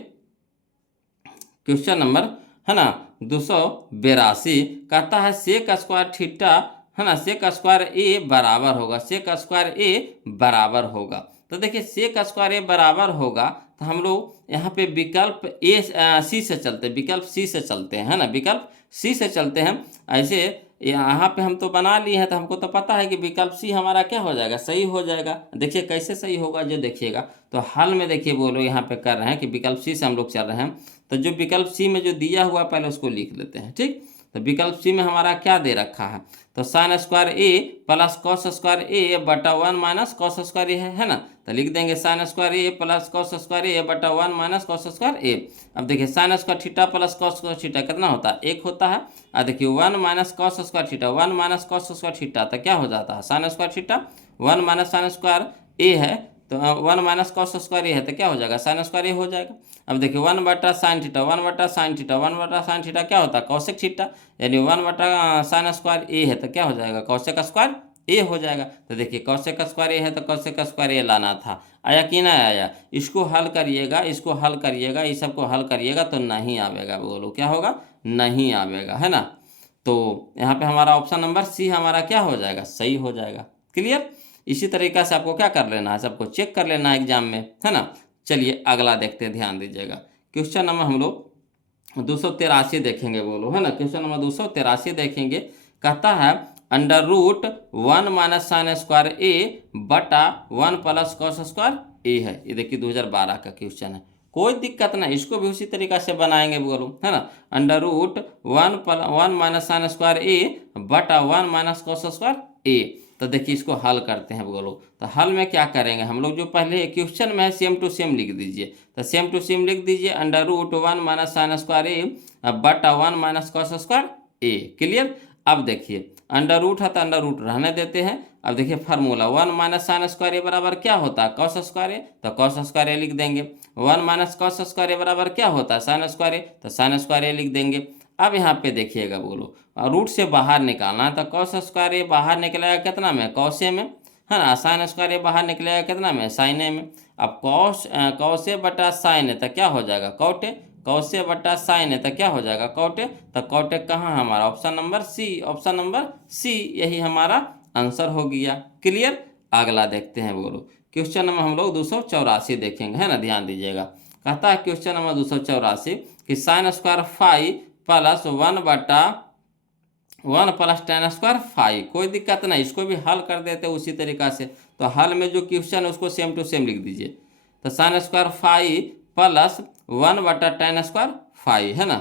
क्वेश्चन नंबर, है ना, 282 कहता है सेक स्क्वायर थीटा, है ना, सेक स्क्वायर ए बराबर होगा, सेक स्क्वायर ए बराबर होगा। तो देखिए सेक स्क्वायर ए बराबर होगा, तो हम लोग यहाँ पे विकल्प सी से चलते हैं, विकल्प सी से चलते हैं, है ना, विकल्प सी से चलते हैं। ऐसे यहाँ पे हम तो बना लिए हैं, तो हमको तो पता है कि विकल्प सी हमारा क्या हो जाएगा, सही हो जाएगा। देखिए कैसे सही होगा जो देखिएगा, तो हल में देखिए बोलो यहाँ पे कर रहे हैं कि विकल्प सी से हम लोग चल रहे हैं, तो जो विकल्प सी में जो दिया हुआ पहले उसको लिख लेते हैं, ठीक। तो विकल्प सी में हमारा क्या दे रखा है, तो sign square A plus cos square A बटा 1 माइनस कॉस स्क्वायर ए है ना। तो लिख देंगे sine square A plus cos square A बटा 1 माइनस कॉस स्क्वायर ए। अब देखिए sine square theta plus cos square theta कितना होता है, 1 होता है। और देखिए 1 minus cos square theta, 1 minus cos square theta, तो क्या हो जाता है, sine square theta, 1 minus sine square A है, तो 1 माइनस कॉस स्क्वायर ए है, तो क्या हो जाएगा, साइन स्क्वायर ए हो जाएगा। अब देखिए 1 बटा साइन थीटा, 1 बटा साइन थीटा, 1 बटा साइन थीटा क्या होता है, कौशिक थीटा, यानी 1 बटा साइन स्क्वायर ए है, तो क्या हो जाएगा, कौशिक स्क्वायर ए हो जाएगा। तो देखिए कौशिक स्क्वायर ए है तो कौशिक स्क्वायर ए लाना था, आया कि नहीं आया। इसको हल करिएगा, इसको हल करिएगा, इस सबको हल करिएगा तो नहीं आवेगा, बोलो क्या होगा, नहीं आवेगा, है ना। तो यहाँ पे हमारा ऑप्शन नंबर सी हमारा क्या हो जाएगा, सही हो जाएगा। क्लियर। इसी तरीका से आपको क्या कर लेना है, सबको चेक कर लेना है एग्जाम में, है ना। चलिए अगला देखते हैं, ध्यान दीजिएगा। क्वेश्चन नंबर हम लोग 283 देखेंगे, बोलो, है ना। क्वेश्चन नंबर 283 देखेंगे, कहता है under root 1 minus sine square A बटा 1 प्लस कॉस स्क्वायर ए है। ये देखिए 2012 का क्वेश्चन है, कोई दिक्कत नहीं, इसको भी उसी तरीका से बनाएंगे बोलो, है ना। Under root 1 minus sine square A बटा 1 माइनस कॉस स्क्वायर ए। तो देखिए इसको हल करते हैं बोलो। तो हल में क्या करेंगे हम लोग, जो पहले क्वेश्चन में है सेम टू सेम लिख दीजिए। तो सेम टू सेम लिख दीजिए, under root 1 minus sine square A बटा 1 minus cos square A. Clear. अब देखिए अंडर रूट है तो अंडर रूट रहने देते हैं। अब देखिए फार्मूला 1 माइनस साइन स्क्वायर ए बराबर क्या होता है, कॉस स्क्वायर ए, तो कॉस स्क्वायर ए लिख देंगे। 1 माइनस कॉस स्क्वायर ए बराबर क्या होता है, साइन स्क्वायर ए, तो साइन स्क्वायर ए लिख देंगे। अब यहाँ पे देखिएगा बोलो, रूट से बाहर निकालना है, तो कॉस स्क्वायर ए बाहर निकलेगा कितना में, कॉस ए में, है ना। साइन स्क्वायर ए बाहर निकलेगा कितना में, साइन ए में। अब कॉस ए बटा साइन ए, तो क्या हो जाएगा, कॉट ए, कॉस ए बटा साइन ए, तो क्या हो जाएगा, कॉट ए। तो कॉट ए कहाँ हमारा, option number C, option number C, यही हमारा आंसर हो गया। क्लियर। अगला देखते हैं बोलो, क्वेश्चन नंबर हम लोग 284 देखेंगे, है ना, ध्यान दीजिएगा। कहता है क्वेश्चन नंबर 284 कि साइन स्क्वायर फाइव प्लस 1 बटा 1 प्लस टेन स्क्वायर फाइव। कोई दिक्कत नहीं, इसको भी हल कर देते उसी तरीका से। तो हल में जो क्वेश्चन है उसको सेम टू सेम लिख दीजिए। तो साइन स्क्वायर फाइव प्लस 1 बटा टेन स्क्वायर फाइव, है ना,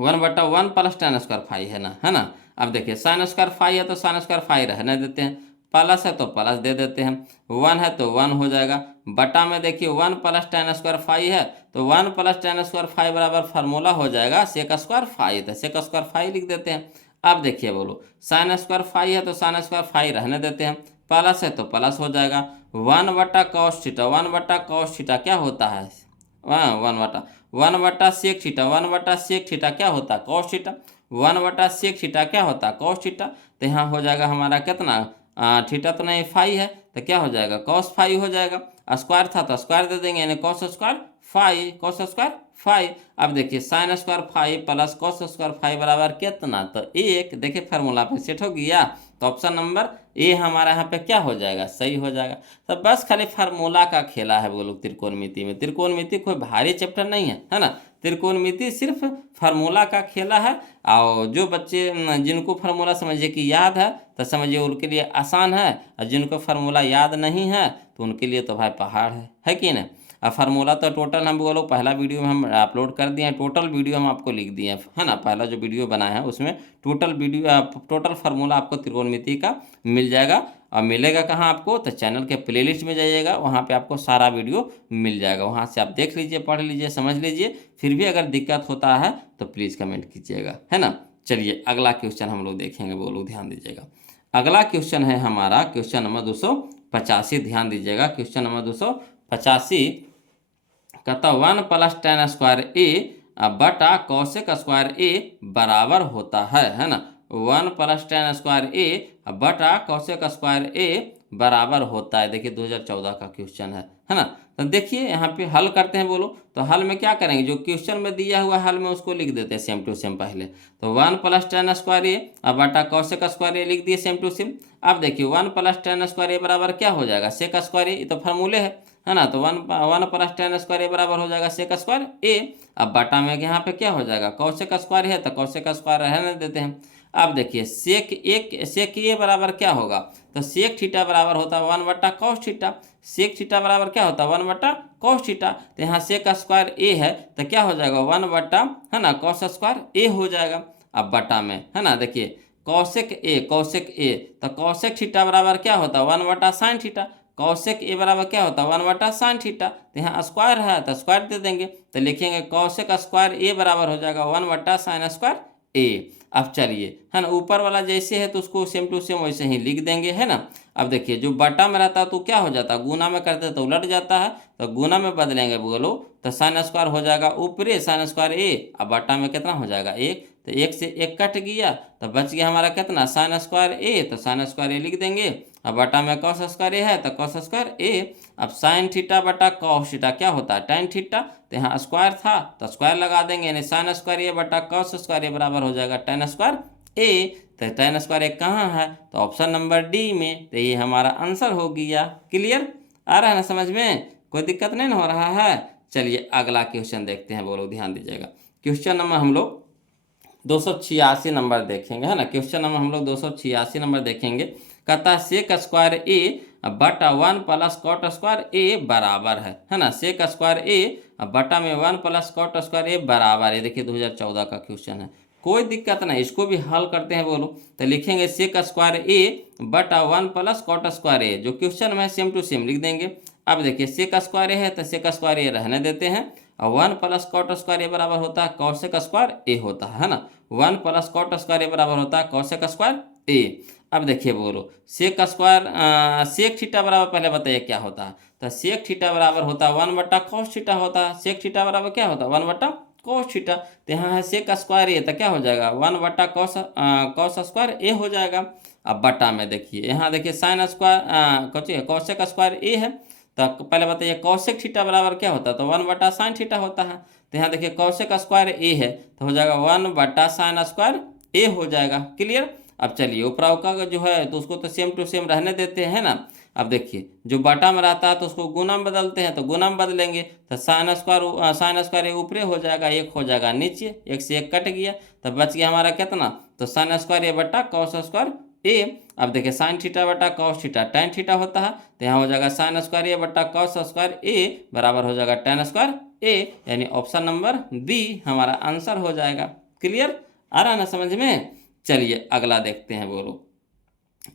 1 बटा 1 प्लस टेन स्क्वायर फाइव, है ना, है ना। अब देखिए साइन स्क्वायर फाइव है तो साइन स्क्वायर फाइव रहने देते हैं, प्लस है तो प्लस दे देते हैं, 1 है तो 1 हो जाएगा। बटा में देखिए 1 प्लस टेन स्क्वायर फाइव है, तो 1 प्लस टेन स्क्वायर फाइव बराबर फार्मूला हो जाएगा सेक स्क्वायर फाइव, तो सेक स्क्वायर फाइव लिख देते हैं। अब देखिए बोलो, साइन स्क्वायर फाइव है तो साइन स्क्वायर फाइव रहने देते हैं, प्लस है तो प्लस हो जाएगा। 1 बटा कॉस थीटा, 1 बटा कॉस थीटा क्या होता है, 1 बटा सेक थीटा, 1 बटा सेक थीटा क्या होता है, कॉस थीटा, 1 बटा सेक थीटा क्या होता है, कॉस थीटा। तो यहाँ हो जाएगा हमारा कितना, थीटा तो नहीं फाइव है, तो क्या हो जाएगा, कॉस फाइव हो जाएगा। स्क्वायर था तो स्क्वायर दे देंगे, यानी cos square five, cos square five. अब देखिए sine square five plus cos square five बराबर कितना, तो 1। देखिए फार्मूला पे सेट हो गया, तो ऑप्शन नंबर ए हमारा यहाँ पे क्या हो जाएगा, सही हो जाएगा। तो बस खाली फार्मूला का खेला है वो लोग त्रिकोणमिति में। त्रिकोणमिति कोई भारी चैप्टर नहीं है ना। त्रिकोणमिति सिर्फ फार्मूला का खेला है। और जो बच्चे जिनको फार्मूला समझिए कि याद है तो समझिए उनके लिए आसान है, और जिनको फार्मूला याद नहीं है तो उनके लिए तो भाई पहाड़ है कि नहीं। अब फार्मूला तो टोटल हम वो लोग पहला वीडियो में हम अपलोड कर दिए हैं, टोटल वीडियो हम आपको लिख दिए हैं, है ना। पहला जो वीडियो बनाया है उसमें टोटल फार्मूला आपको त्रिकोणमिति का मिल जाएगा। और मिलेगा कहाँ आपको, तो चैनल के प्लेलिस्ट में जाइएगा, वहाँ पे आपको सारा वीडियो मिल जाएगा। वहाँ से आप देख लीजिए, पढ़ लीजिए, समझ लीजिए। फिर भी अगर दिक्कत होता है तो प्लीज़ कमेंट कीजिएगा, है ना। चलिए अगला क्वेश्चन हम लोग देखेंगे, वो लोग ध्यान दीजिएगा। अगला क्वेश्चन है हमारा क्वेश्चन नंबर 285। ध्यान दीजिएगा, क्वेश्चन नंबर 285 कहता 1+tan² a बटा cos² a बराबर होता है ना। 1+tan² a बटा cos² a बराबर होता है। देखिए 2014 का क्वेश्चन है ना। तो देखिए यहाँ पे हल करते हैं बोलो। तो हल में क्या करेंगे, जो क्वेश्चन में दिया हुआ हल में उसको लिख देते हैं सेम टू सेम पहले। तो 1+tan² a बटा cos² a लिख दिए सेम टू सेम। अब देखिए 1+tan² a बराबर क्या हो जाएगा, sec² a, ये तो फार्मूले है ना। तो 1+tan² a बराबर हो जाएगा sec² a। अब बटा में यहाँ पे क्या हो जाएगा, cos² है तो cos² रहने देते हैं। अब देखिए सेक ए बराबर क्या होगा, तो सेक थीटा बराबर होता है 1/cos थीटा। सेक थीटा बराबर क्या होता है 1/cos थीटा। तो यहाँ sec² a है तो क्या हो जाएगा 1/ है ना cos² a हो जाएगा। अब बटा में है ना, देखिए cosec a तो cosec थीटा बराबर क्या होता है 1/sin थीटा। cosec a बराबर क्या होता है 1/sin थीटा। तो यहाँ स्क्वायर है तो स्क्वायर दे देंगे, तो लिखेंगे cosec² a बराबर हो जाएगा 1/sin² a। अब चलिए है ना, ऊपर वाला जैसे है तो उसको सेम टू सेम वैसे ही लिख देंगे, है ना। अब देखिए जो बटा में रहता है तो क्या हो जाता है, गुना में करते तो उलट जाता है, तो गुना में बदलेंगे बोलो तो sin² हो जाएगा ऊपरी sin² a। अब बटा में कितना हो जाएगा 1, तो 1 से 1 कट गया तो बच गया हमारा कितना sin² a, तो sin² a लिख देंगे। अब बटा में cos² a है तो cos² a। अब sin थीटा बटा cos थीटा क्या होता है tan थीटा, तो यहाँ स्क्वायर था तो स्क्वायर लगा देंगे, यानी sin² a बटा cos² a बराबर हो जाएगा tan² a। तो tan² a कहाँ है, तो ऑप्शन नंबर डी में। तो ये हमारा आंसर हो गया। क्लियर आ रहा है ना समझ में, कोई दिक्कत नहीं ना हो रहा है। चलिए अगला क्वेश्चन देखते हैं, वो लोग ध्यान दीजिएगा। क्वेश्चन नंबर हम लोग 286 नंबर देखेंगे, है ना। क्वेश्चन नंबर हम लोग 286 नंबर देखेंगे। कहता है sec² a बटा 1+cot² a बराबर है ना। sec² a बटा में 1+cot² a बराबर है। देखिए 2014 का क्वेश्चन है, कोई दिक्कत नहीं, इसको भी हल करते हैं बोलो। तो लिखेंगे sec² a बटा 1+cot² a, जो क्वेश्चन में सेम टू सेम लिख देंगे। अब देखिए sec² a है तो sec² a रहने देते हैं, और 1+cot² a बराबर होता है cosec² a होता है ना। 1+cot² a बराबर होता है cosec² a। अब देखिए बोलो सेक थीटा बराबर पहले बताइए क्या होता है, तो सेक थीटा बराबर होता है 1/cos थीटा होता है। सेक थीटा बराबर क्या होता है 1/cos थीटा। तो यहाँ है sec² a तो क्या हो जाएगा 1/cos² a हो जाएगा। अब बटा में देखिए यहाँ देखिए cosec² a है, तो पहले बताइए cosec थीटा बराबर क्या होता है, तो 1/sin थीटा होता है। तो यहाँ देखिए cosec² a है तो हो जाएगा 1/sin² a हो जाएगा। क्लियर। अब चलिए ऊपरा का जो है तो उसको तो सेम टू सेम रहने देते हैं ना। अब देखिए जो बटा में रहता है तो उसको गुना में बदलते हैं, तो गुना में बदलेंगे तो sin² a ऊपरे हो जाएगा, 1 हो जाएगा नीचे, 1 से 1 कट गया तो बच गया हमारा कितना, तो sin² a बटा cos² a। अब देखिए sin थीटा बटा cos थीटा tan थीटा होता है, तो यहाँ हो जाएगा sin² a बटा cos² a बराबर हो जाएगा tan² a, यानी ऑप्शन नंबर बी हमारा आंसर हो जाएगा। क्लियर आ रहा है ना समझ में। चलिए अगला देखते हैं बोलो।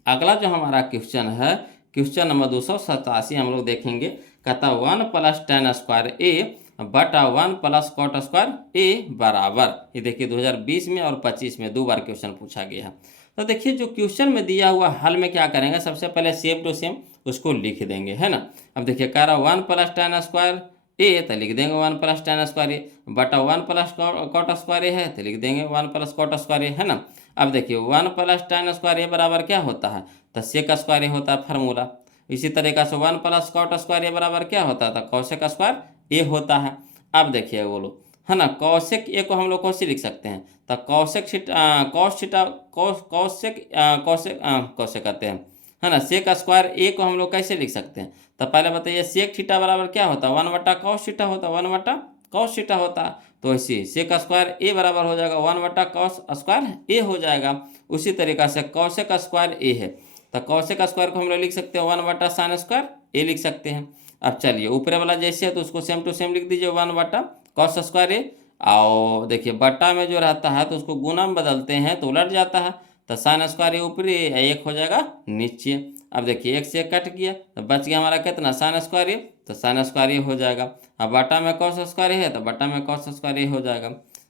अगला जो हमारा क्वेश्चन है क्वेश्चन नंबर 287 हम लोग देखेंगे। कहता 1+tan² a बटा 1+cot² a बराबर, ये देखिए 2020 में और 25 में 2 बार क्वेश्चन पूछा गया है। तो देखिए जो क्वेश्चन में दिया हुआ हल में क्या करेंगे, सबसे पहले सेम टू सेम उसको लिख देंगे, है ना। अब देखिए कह रहा 1+tan² a तो लिख देंगे 1+tan² a बटा 1+cot² a है तो लिख देंगे 1+cot² a, है ना। अब देखिए 1+tan² a बराबर क्या होता है, तो sec² a होता है फार्मूला। इसी तरीका से 1+cot² a बराबर क्या होता है, तो cosec² a होता है। अब देखिए बोलो है ना, cosec a को हम लोग कैसे लिख सकते हैं, तो cosec कहते हैं है ना। सेक स्क्वायर ए को हम लोग कैसे लिख सकते हैं, तो पहले बताइए सेक थीटा बराबर क्या होता है, 1/cos थीटा होता है, 1/cos थीटा होता है। तो ऐसे सेक स्क्वायर ए बराबर हो जाएगा 1/cos स्क्वायर ए हो जाएगा। उसी तरीका से कॉसेक स्क्वायर ए है, तो कॉसेक स्क्वायर को हम लोग लिख सकते हैं 1/sin स्क्वायर ए लिख सकते हैं। अब चलिए ऊपर वाला जैसे है तो उसको सेम टू सेम लिख दीजिए 1/cos स्क्वायर ए। और देखिए बट्टा में जो रहता है तो उसको गुना में बदलते हैं तो उलट जाता है, तो साइन स्क्वायर ए ऊपरी एक हो जाएगा नीचे। अब देखिए एक से एक कट गया तो बच गया हमारा कितना, साइन स्क्वायर ए, तो साइन स्क्वायर ए हो जाएगा। अब बट्टा में कॉस स्क्वायर है तो बट्टा में कॉस स्क्वायर ए हो जाएगा,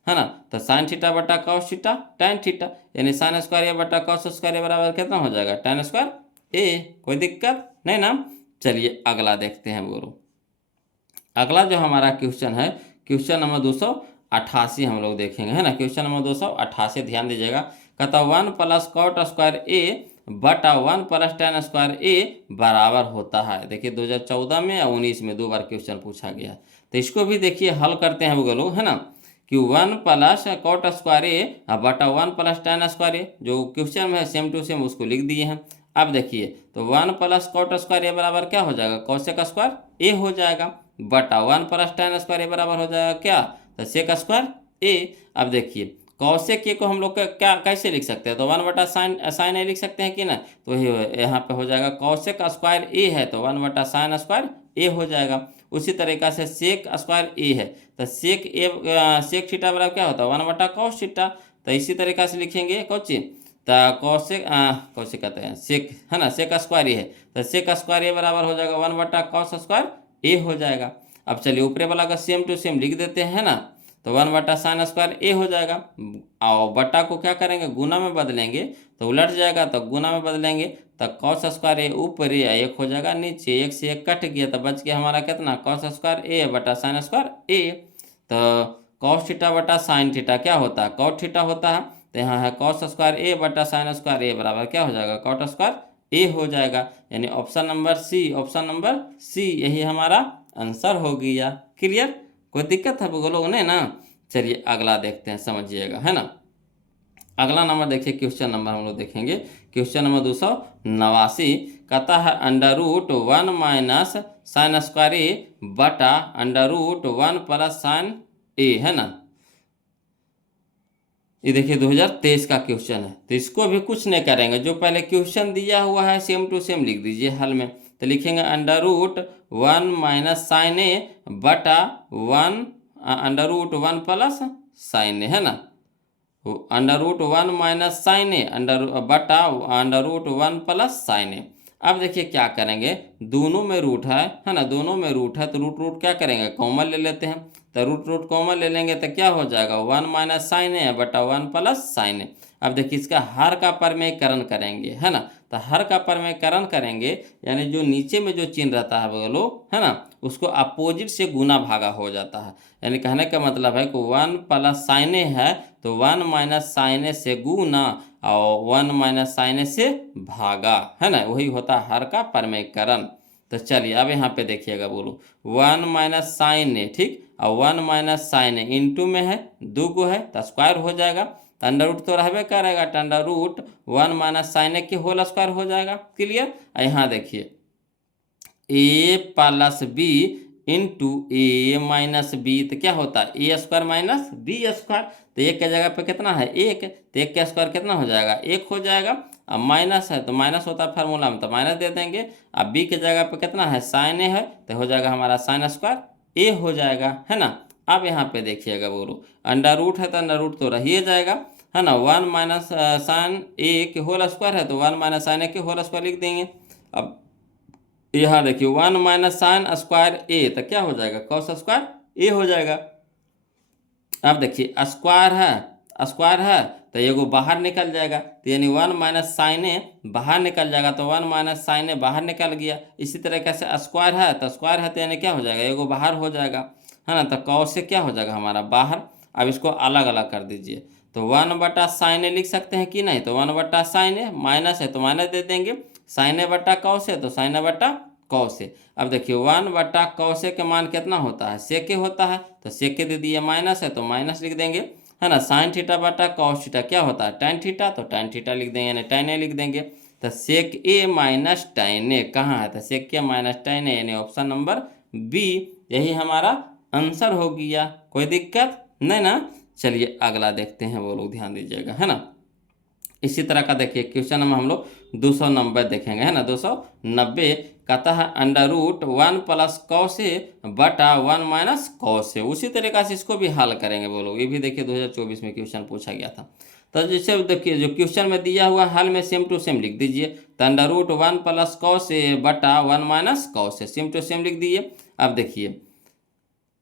है ना। तो साइन थीटा बटा कॉस थीटा tan थीटा, यानी साइन स्क्वायर ए बटा कॉस स्क्वायर ए बराबर कितना हो जाएगा, tan स्क्वायर ए। कोई दिक्कत नहीं ना। चलिए अगला देखते हैं बोलो। अगला जो हमारा क्वेश्चन है, क्वेश्चन नंबर 288 हम लोग देखेंगे, है ना। क्वेश्चन नंबर 288 ध्यान दीजिएगा। कहता 1 + cot स्क्वायर ए बटा 1 + tan स्क्वायर ए बराबर होता है। देखिए 2014 में और 19 में 2 बार क्वेश्चन पूछा गया, तो इसको भी देखिए हल करते हैं वो लोग, है ना। कि 1 + cot स्क्वायर ए बटा 1 + tan स्क्वायर ए, जो क्वेश्चन में है सेम टू सेम उसको लिख दिए हैं। अब देखिए तो 1 + cot स्क्वायर ए बराबर क्या हो जाएगा, कॉसेक स्क्वायर ए हो जाएगा, बटा 1 + tan स्क्वायर ए बराबर हो जाएगा क्या, तो सेक स्क्वायर ए। अब देखिए कॉसेक ए को हम लोग क्या कैसे लिख सकते हैं, तो 1/sin ए लिख सकते हैं कि ना। तो यहाँ पे हो जाएगा कॉसेक स्क्वायर ए है तो 1/sin स्क्वायर ए हो जाएगा। उसी तरीका से सेक स्क्वायर ए है तो सेक थीटा बराबर क्या होता है, 1/cos थीटा। तो इसी तरीका से लिखेंगे कौची, तो कॉसेक कौसे कहते हैं सेक, है ना, सेक स्क्वायर ए है तो सेक स्क्वायर ए बराबर हो जाएगा 1/cos स्क्वायर ए हो जाएगा। अब चलिए ऊपरे वाला का सेम टू सेम लिख देते हैं, है ना। तो 1/sin स्क्वायर ए हो जाएगा, और बट्टा को क्या करेंगे गुना में बदलेंगे तो उलट जाएगा, तो गुना में बदलेंगे तो कॉस स्क्वायर ए ऊपर ए एक हो जाएगा नीचे, एक से एक कट गया तो बच गया हमारा कितना, कॉस स्क्वायर ए बटा साइन स्क्वायर ए। तो कॉस थीटा बटा साइन थीटा क्या होता है, कॉट थीटा होता है, तो यहाँ है कॉस स्क्वायर ए बटा साइन स्क्वायर ए बराबर क्या हो जाएगा, कॉट स्क्वायर ए हो जाएगा। यानी option number C, option number C यही हमारा आंसर हो गया। क्लियर, कोई दिक्कत है बोलो नहीं ना। चलिए अगला देखते हैं, समझिएगा, है ना। अगला नंबर देखिए, क्वेश्चन नंबर हम लोग देखेंगे क्वेश्चन नंबर 289। कहता है √1 - sin स्क्वायर ए बटा √1 + sin ए, है ना। ये देखिए 2023 का क्वेश्चन है, तो इसको भी कुछ नहीं करेंगे, जो पहले क्वेश्चन दिया हुआ है सेम टू सेम लिख दीजिए हल में। तो लिखेंगे √1 - sin ए बटा 1 √1 + sin ए, है ना। √1 - sin ए बटा √1 + sin ए। अब देखिए क्या करेंगे, दोनों में रूट है ना, दोनों में रूट है तो रूट क्या करेंगे, कॉमन ले लेते हैं। तो रूट कॉमन ले लेंगे तो क्या हो जाएगा, 1 - sin ए बटा 1 + sin ए। अब देखिए इसका हर का परमेयकरण करेंगे, है ना। तो हर का परमेयकरण करेंगे यानी जो नीचे में जो चिन्ह रहता है वो लोग, है ना, उसको अपोजिट से गुना भागा हो जाता है। यानी कहने का मतलब है कि 1 + sin ए है तो 1 - sin ए से गुना और 1 - sin ए से भागा, है ना, वही होता है हर का परमेयकरण। तो चलिए अब यहाँ पे देखिएगा बोलो 1 - sin ए, ठीक, और 1 - sin ए इंटू में है, दो गो है तो स्क्वायर हो जाएगा, तो अंडर रूट तो रहबे करेगा, तो √1 - sin ए के होल स्क्वायर हो जाएगा। क्लियर। यहाँ देखिए a + b into A minus B, तो क्या होता है A square minus B square. तो एक के जगह पे कितना है एक, तो एक का स्क्वायर कितना हो जाएगा, एक हो जाएगा। अब माइनस है तो माइनस होता है फार्मूला में, तो माइनस दे देंगे। अब बी के जगह पे कितना है साइन ए है तो हो जाएगा हमारा साइन स्क्वायर ए हो जाएगा, है ना। अब यहाँ पे देखिएगा बोलो अंडर रूट है तो अंडर रूट तो रह ही जाएगा, है ना। 1 - sin ए के होल स्क्वायर है तो 1 - sin ए के होल स्क्वायर लिख देंगे। अब यहाँ देखिए 1 - sin स्क्वायर ए तो क्या हो जाएगा, कॉस स्क्वायर ए हो जाएगा। अब देखिए स्क्वायर है तो एगो बाहर निकल जाएगा, तो यानी 1 - sin ए बाहर निकल जाएगा, तो 1 - sin ए बाहर निकल गया। इसी तरीके से स्क्वायर है तो स्क्वायर है तो यानी क्या हो जाएगा, एगो बाहर हो जाएगा, है ना। तो कॉस से क्या हो जाएगा हमारा बाहर। अब इसको अलग अलग कर दीजिए, तो 1/sin ए लिख सकते हैं कि नहीं, तो 1/sin ए, माइनस है तो माइनस दे देंगे, sin ए बटा कॉस है तो sin ए बटा कॉस है। अब देखिए 1/cos ए के मान कितना होता है, सेक ए होता है, तो सेक ए दे दिए, माइनस है तो माइनस लिख देंगे, है ना। sin थीटा बटा कॉस थीटा क्या होता है tan थीटा, तो tan थीटा लिख देंगे यानी tan ए लिख देंगे। तो सेक ए माइनस tan ए कहाँ है, तो सेक ए माइनस tan ए यानी ऑप्शन नंबर बी यही हमारा आंसर हो गया। कोई दिक्कत नहीं ना। चलिए अगला देखते हैं, वो लोग ध्यान दीजिएगा, है ना। इसी तरह का देखिए क्वेश्चन नंबर हम लोग 290 देखेंगे, है ना। 290 कहता है √1 प्लस कॉस ए बटा 1 माइनस कॉस ए। उसी तरीका से इसको भी हल करेंगे वो लोग। ये भी देखिए 2024 में क्वेश्चन पूछा गया था। तो जैसे देखिए जो क्वेश्चन में दिया हुआ हल में सेम टू सेम लिख दीजिए। तो √1 प्लस कॉस ए बटा 1 minus cos A same to same लिख दीजिए। अब देखिए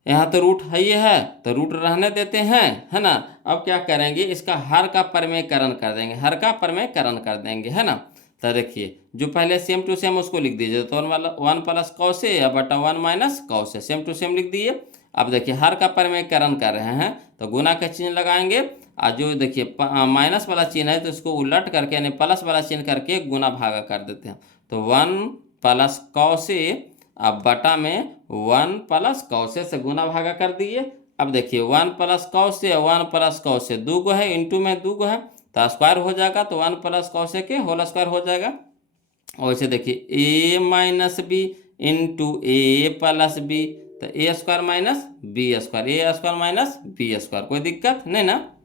यहाँ तो रूट है, ये है तो रूट रहने देते हैं, है ना। अब क्या करेंगे, इसका हर का परमेयकरण कर देंगे, हर का परमेयकरण कर देंगे, है ना। तो देखिए जो पहले सेम टू सेम उसको लिख दीजिए। तो 1 प्लस कॉस ए बटा 1 minus cos A same to same लिख दिए। अब देखिए हर का परमेयकरण कर रहे हैं तो गुना का चिन्ह लगाएंगे, और जो देखिए माइनस वाला चिन्ह है तो इसको उलट करके यानी प्लस वाला चिन्ह करके गुना भागा कर देते हैं। तो 1 प्लस कॉस ए अब बटा में 1 प्लस कॉस ए से गुना भागा कर दिए। अब देखिए 1 plus cos A 1 plus cos A 2 गो है, इंटू में 2 गो है तो स्क्वायर हो जाएगा। तो 1 प्लस कॉस ए के होल स्क्वायर हो जाएगा। और इसे देखिए ए माइनस बी इंटू ए प्लस बी, तो ए स्क्वायर माइनस बी स्क्वायर, ए स्क्वायर माइनस बी स्क्वायर। कोई दिक्कत नहीं ना।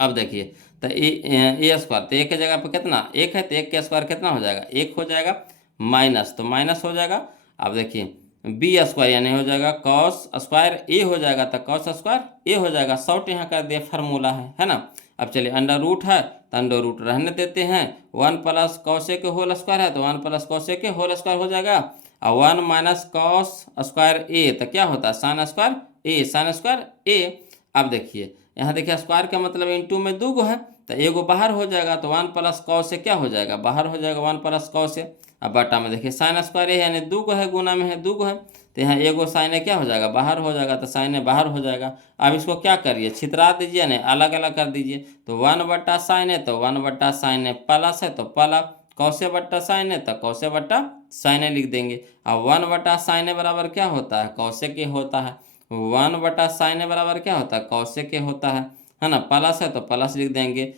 अब देखिए तो ए स्क्वायर, तो एक की जगह पे कितना एक है, तो एक के स्क्वायर कितना हो जाएगा, एक हो जाएगा, माइनस तो माइनस हो जाएगा। अब देखिए बी स्क्वायर यानी हो जाएगा कॉस स्क्वायर ए हो जाएगा, तो कॉस स्क्वायर ए हो जाएगा। शॉर्ट यहाँ कर दिया, फार्मूला है ना। अब चलिए अंडर रूट है तो अंडर रूट रहने देते हैं। 1 प्लस कॉस ए के होल स्क्वायर है तो 1 प्लस कॉस ए के होल स्क्वायर हो जाएगा। और 1 माइनस कॉस स्क्वायर ए तो क्या होता है sine square A, sign square A. अब देखिए यहाँ देखिए स्क्वायर का मतलब इंटू में 2 गो है तो एगो बाहर हो जाएगा। तो 1 प्लस कॉस ए क्या हो जाएगा, बाहर हो जाएगा 1 प्लस कॉस ए। अब बटा में देखिए साइन स्क्वायर ए यानी 2 गो है, गुना में है 2 गो है तो यहाँ एगो साइन ए क्या हो जाएगा, बाहर हो जाएगा, तो साइन ए बाहर हो जाएगा। अब इसको क्या करिए, छितरा दीजिए ना, अलग अलग कर दीजिए। तो 1 बट्टा साइन ए तो 1 बट्टा साइन ए प्लस है तो प्लस, कौसे बट्टा साइन ए तो कौसे बट्टा साइन ए लिख देंगे। अब 1 बट्टा साइन ए बराबर क्या होता है, कौसे के होता है। 1 बटा साइन ए बराबर क्या होता है, कौसे के होता है ना। प्लस है तो प्लस लिख देंगे।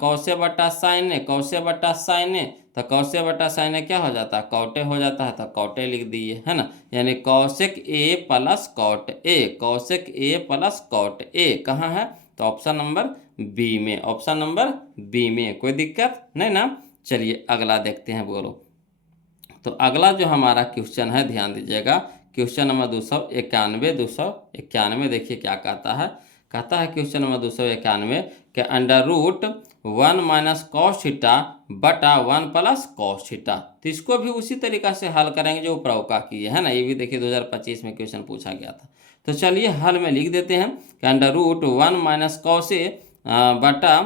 कौसे बटा साइन ए, कौसे बटा साइन ए तो कौसे बटा साइन ए क्या हो जाता है, कौटे हो जाता है, तो कौटे लिख दिए, है ना। यानी कौशिक ए प्लस कौट ए, कौशिक ए प्लस कौट ए कहाँ है, तो ऑप्शन नंबर बी में, ऑप्शन नंबर बी में। कोई दिक्कत नहीं ना। चलिए अगला देखते हैं, बोलो। तो अगला जो हमारा क्वेश्चन है ध्यान दीजिएगा, क्वेश्चन नंबर 291 देखिए क्या कहता है। कहता है क्वेश्चन नंबर 291 के √1 माइनस कॉस थीटा बटा 1 प्लस कॉस थीटा। तो इसको भी उसी तरीका से हल करेंगे जो प्रवका किए, है ना। ये भी देखिए 2025 में क्वेश्चन पूछा गया था। तो चलिए हल में लिख देते हैं कि √1 माइनस कॉस ए बटा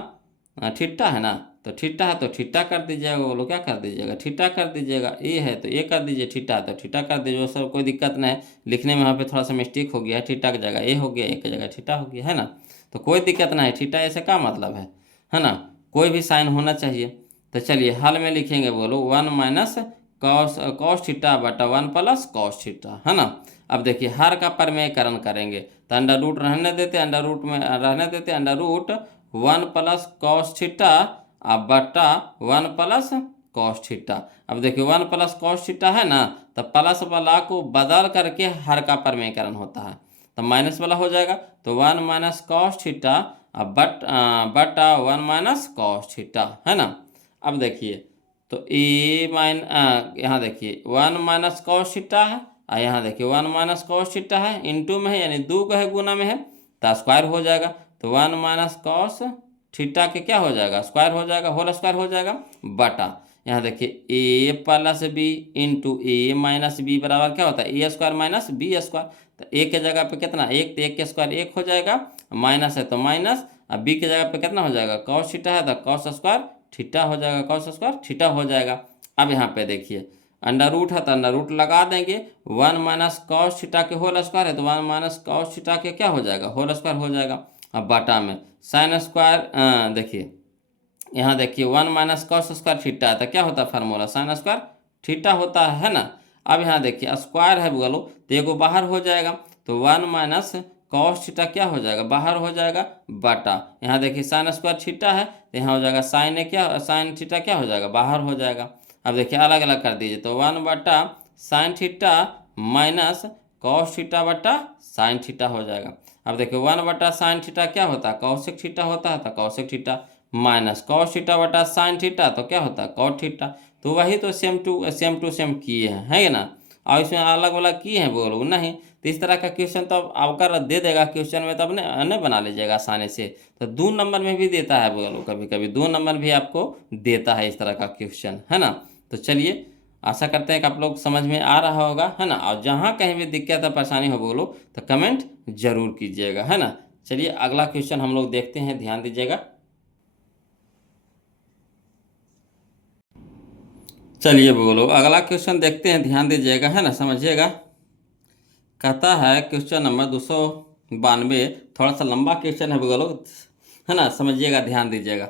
थीटा है ना। तो थीटा है तो थीटा कर दीजिएगा, बोलो क्या कर दीजिएगा, थीटा कर दीजिएगा। ए है तो ए कर दीजिए, थीटा है तो थीटा कर दीजिए। सर कोई दिक्कत नहीं, लिखने में यहाँ पे थोड़ा सा मिस्टेक हो गया है, थीटा की जगह ए हो गया, ए की जगह थीटा हो गया, है ना। तो कोई दिक्कत नहीं, थीटा ऐसे का मतलब है ना, कोई भी साइन होना चाहिए। तो चलिए हल में लिखेंगे, बोलो 1 माइनस कॉस थीटा बटा 1 प्लस कॉस थीटा, है ना। अब देखिए हर का परमेयकरण करेंगे तो अंडर रूट रहने देते, अंडर रूट में रहने देते, √1 प्लस कॉस थीटा अब बटा 1 प्लस कॉस थीटा। अब देखिए 1 प्लस कॉस थीटा है ना, तो प्लस वाला को बदल करके हर का परमेयकरण होता है तो माइनस वाला हो जाएगा। तो 1 माइनस कॉस थीटा अब बटा 1 माइनस कॉस थीटा, है ना। अब देखिए तो यहाँ देखिए 1 माइनस कॉस थीटा है और यहाँ देखिए 1 माइनस कॉस थीटा है, इंटू में है यानी 2 का है, गुना में है तो स्क्वायर हो जाएगा। तो 1 माइनस कॉस थीटा के क्या हो जाएगा, स्क्वायर हो जाएगा, होल स्क्वायर हो जाएगा, बटा यहाँ देखिए ए plus B into A minus B बराबर क्या होता है, A square minus B square. तो ए के जगह पे कितना, एक तो एक के स्क्वायर एक हो जाएगा, माइनस है तो माइनस, अब बी के जगह पे कितना हो जाएगा, कॉस थीटा है तो कॉस स्क्वायर थीटा हो जाएगा, कॉस स्क्वायर थीटा हो जाएगा। अब यहाँ पे देखिए अंडर रूट है तो अंडर रूट लगा देंगे। 1 माइनस कॉस थीटा के होल स्क्वायर है तो 1 माइनस कॉस थीटा के क्या हो जाएगा, होल स्क्वायर हो जाएगा। अब बटा में साइन स्क्वायर, देखिए यहाँ देखिए 1 माइनस कॉस स्क्वायर थीटा है तो क्या होता है फार्मूला, साइन स्क्वायर थीटा होता है ना। अब यहाँ देखिए स्क्वायर है बोलो तो एगो बाहर हो जाएगा। तो 1 माइनस कॉस थीटा क्या हो जाएगा, बाहर हो जाएगा, बटा यहाँ देखिए साइन स्क्वायर थीटा है तो यहाँ हो जाएगा साइन थीटा क्या हो जाएगा, बाहर हो जाएगा। अब देखिए अलग अलग कर दीजिए तो 1/sin theta minus cos theta बटा साइन थीटा हो जाएगा। अब देखिए 1/sin थीटा क्या होता है, कॉसेक थीटा होता है, तो cosec theta minus cos theta बटा साइन थीटा तो क्या होता है, कॉट थीटा। तो वही तो सेम टू सेम किए हैं, है ना। और इसमें अलग अलग किए हैं वो लोग नहीं। तो इस तरह का क्वेश्चन तो अब आपका दे देगा क्वेश्चन में, तो अपने नहीं बना लीजिएगा आसानी से। तो 2 नंबर में भी देता है वो लोग, कभी कभी 2 नंबर भी आपको देता है इस तरह का क्वेश्चन, है ना। तो चलिए आशा करते हैं कि आप लोग समझ में आ रहा होगा, है ना। और जहाँ कहीं भी दिक्कत या परेशानी हो बोलो तो कमेंट जरूर कीजिएगा, है ना। चलिए अगला क्वेश्चन हम लोग देखते हैं, ध्यान दीजिएगा। चलिए बोलो अगला क्वेश्चन देखते हैं, ध्यान दीजिएगा, है ना, समझिएगा। कहता है क्वेश्चन नंबर 292, थोड़ा सा लंबा क्वेश्चन है बोलो, है ना, समझिएगा, ध्यान दीजिएगा।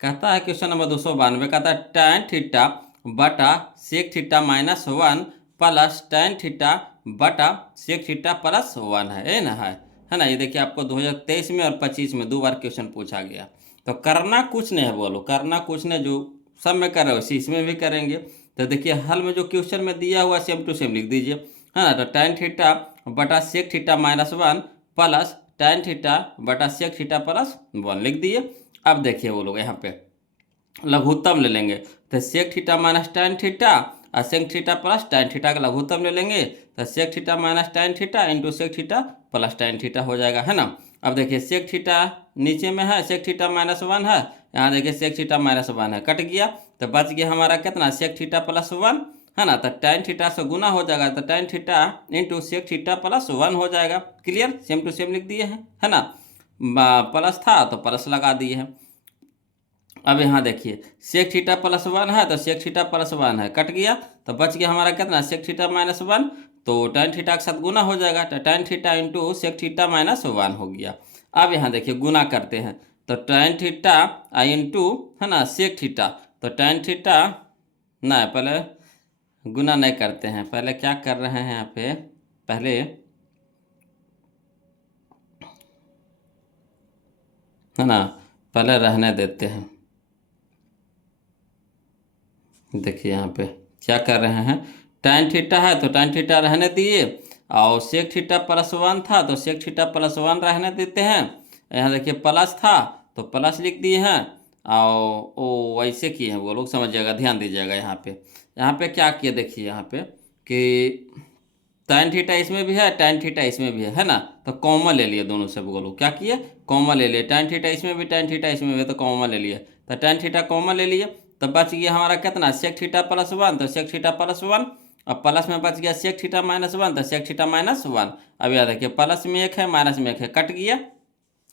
कहता है क्वेश्चन नंबर 292, कहता है tan थीटा बटा sec theta -1 plus tan theta बटा सेक थीटा +1 है ना, है ना। ये देखिए आपको 2023 में और 25 में 2 बार क्वेश्चन पूछा गया। तो करना कुछ नहीं है बोलो, करना कुछ नहीं, जो सब में कर रहे हो उसी इसमें भी करेंगे। तो देखिए हल में जो क्वेश्चन में दिया हुआ सेम टू सेम लिख दीजिए, है ना। तो tan थीटा बटा sec theta -1 plus tan theta बटा सेक थीटा +1 लिख दिए। अब देखिए वो लोग यहाँ पे लघुत्तम ले लेंगे, तो sec theta minus tan theta और sec theta plus tan theta का लघुत्तम ले लेंगे, तो sec theta minus tan theta into sec theta plus tan theta हो जाएगा, है ना। अब देखिए सेक थीटा नीचे में है, सेक थीटा -1 है, यहाँ देखिए सेक थीटा -1 है, कट गया तो बच गया हमारा कितना, सेक थीटा +1, है ना। तो tan थीटा से गुना हो जाएगा, तो tan theta into sec theta +1 हो जाएगा। क्लियर, सेम टू सेम लिख दिए हैं, है ना। प्लस था तो प्लस लगा दिए हैं। अब यहाँ देखिए सेक थीटा +1 है तो सेक थीटा +1 है, कट गया तो बच गया हमारा कितना, सेक थीटा -1, तो tan थीटा के साथ गुना हो जाएगा, तो tan theta into sec theta -1 हो गया। अब यहाँ देखिए गुना करते हैं, तो tan थीटा इंटू, है ना, सेक थीटा, तो tan थीटा ना, पहले गुना नहीं करते हैं, पहले क्या कर रहे हैं यहाँ पे, पहले, है ना, पहले रहने देते हैं। देखिए यहाँ पे क्या कर रहे हैं, tan थीटा है तो tan थीटा रहने दिए, और सेक थीटा +1 था तो सेक थीटा +1 रहने देते हैं। यहाँ देखिए प्लस था तो प्लस लिख दिए हैं, और ओ वैसे किए हैं वो लोग, समझिएगा, ध्यान दीजिएगा। यहाँ पे क्या किए देखिए, यहाँ पे कि tan थीटा इसमें भी है, tan थीटा इसमें भी है ना, तो कॉमन ले लिए दोनों से, बोलो क्या किए, कॉमन ले लिए, tan थीटा इसमें भी, tan थीटा इसमें भी, तो कॉमन ले लिए, तो tan थीटा कॉमन ले लिए, तो बच गया हमारा कितना, सेक थीटा +1, तो सेक थीटा +1, अब प्लस में बच गया सेक थीटा -1, तो सेक थीटा -1। अब याद देखिए प्लस में 1 है माइनस में 1 है, कट गया।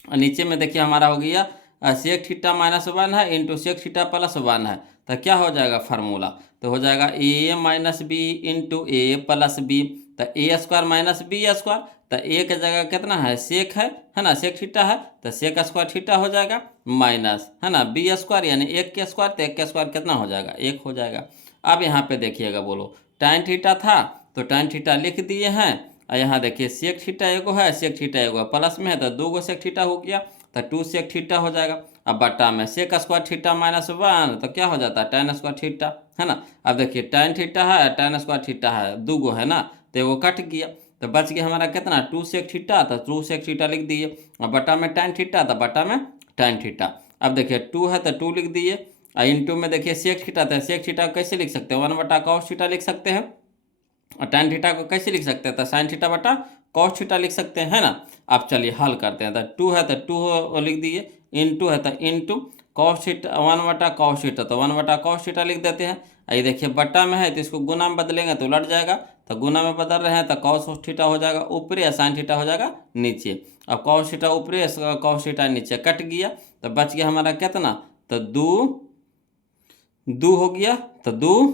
और नीचे में देखिए हमारा हो गया सेक थीटा -1 है इंटू सेक थीटा +1 है, तो क्या हो जाएगा फार्मूला, तो हो जाएगा a - b इंटू a+b, तो a² माइनस b², तो a की जगह कितना है, सेक है ना, सेक थीटा है, तो सेक स्क्वायर थीटा हो जाएगा, माइनस, है ना, b² यानी 1 के स्क्वायर, तो 1 के स्क्वायर कितना हो जाएगा, 1 हो जाएगा। अब यहाँ पे देखिएगा बोलो, tan थीटा था तो tan थीटा लिख दिए हैं, और यहाँ देखिए सेक थीटा एगो है, सेक थीटा एगो है, प्लस में है तो 2 गो सेक थीटा हो गया, तो 2 सेक थीटा हो जाएगा। अब बटा में सेक स्क्वायर थीटा -1 तो क्या हो जाता है, tan स्क्वायर थीटा, है ना। अब देखिए tan थीटा है, tan स्क्वायर थीटा है, 2 गो है ना, तो वो कट गया, तो बच गया हमारा कितना, 2 सेक थीटा, तो 2 सेक थीटा लिख दिए, और बटा में tan थीटा, तो बटा में tan थीटा। अब देखिए 2 है तो 2 लिख दिए, और इंटू में देखिए सेक थीटा, तो सेक थीटा कैसे लिख सकते हैं, 1/cos थीटा लिख सकते हैं, और tan थीटा को कैसे लिख सकते हैं, तो sin थीटा बटा cos थीटा लिख सकते हैं, है ना। अब चलिए हल करते हैं, तो 2 है तो 2 लिख दिए, इंटू है तो into cos theta 1/cos theta, तो 1/cos थीटा लिख देते हैं। ये देखिए बट्टा में है तो इसको गुना में बदलेंगे तो उलट जाएगा, तो गुना में बदल रहे हैं तो cos थीटा हो जाएगा ऊपरी या sin थीटा हो जाएगा नीचे। अब cos थीटा ऊपरी, cos थीटा नीचे, कट गया तो बच गया हमारा कितना, तो 2 हो गया, तो 2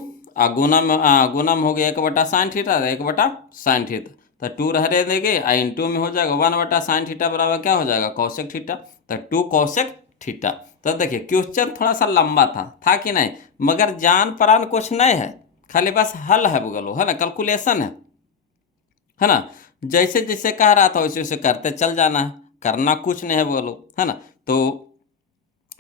गुना में हो गया 1/sin थीटा, 1/sin थीटा, तो 2 रहने देंगे, इंटू में हो जाएगा 1/sin थीटा बराबर क्या हो जाएगा, कौशिक थीटा, तो 2 कौशिक थीटा। तो देखिए क्वेश्चन थोड़ा सा लंबा था कि नहीं, मगर जान परान कुछ नहीं है, खाली बस हल है बोलो, है ना, कैलकुलेशन है ना। जैसे जैसे कह रहा था वैसे वैसे करते चल जाना है, करना कुछ नहीं है वो लोग, है ना। तो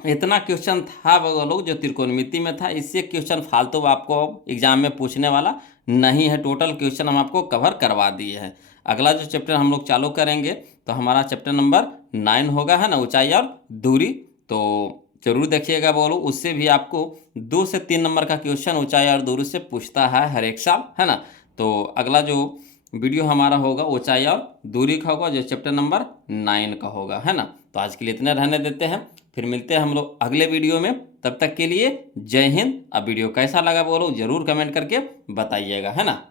इतना क्वेश्चन था वो लोग जो त्रिकोणमिति में था। इससे क्वेश्चन फालतू आपको एग्जाम में पूछने वाला नहीं है, टोटल क्वेश्चन हम आपको कवर करवा दिए हैं। अगला जो चैप्टर हम लोग चालू करेंगे तो हमारा चैप्टर नंबर 9 होगा, है ना, ऊंचाई और दूरी। तो जरूर देखिएगा वो लोग, उससे भी आपको 2 से 3 नंबर का क्वेश्चन ऊंचाई और दूरी से पूछता है हर एक साल, है ना। तो अगला जो वीडियो हमारा होगा ऊंचाई और दूरी का होगा, जो चैप्टर नंबर 9 का होगा, है ना। तो आज के लिए इतने रहने देते हैं, फिर मिलते हैं हम लोग अगले वीडियो में। तब तक के लिए जय हिंद। अब वीडियो कैसा लगा बोलो जरूर कमेंट करके बताइएगा, है ना।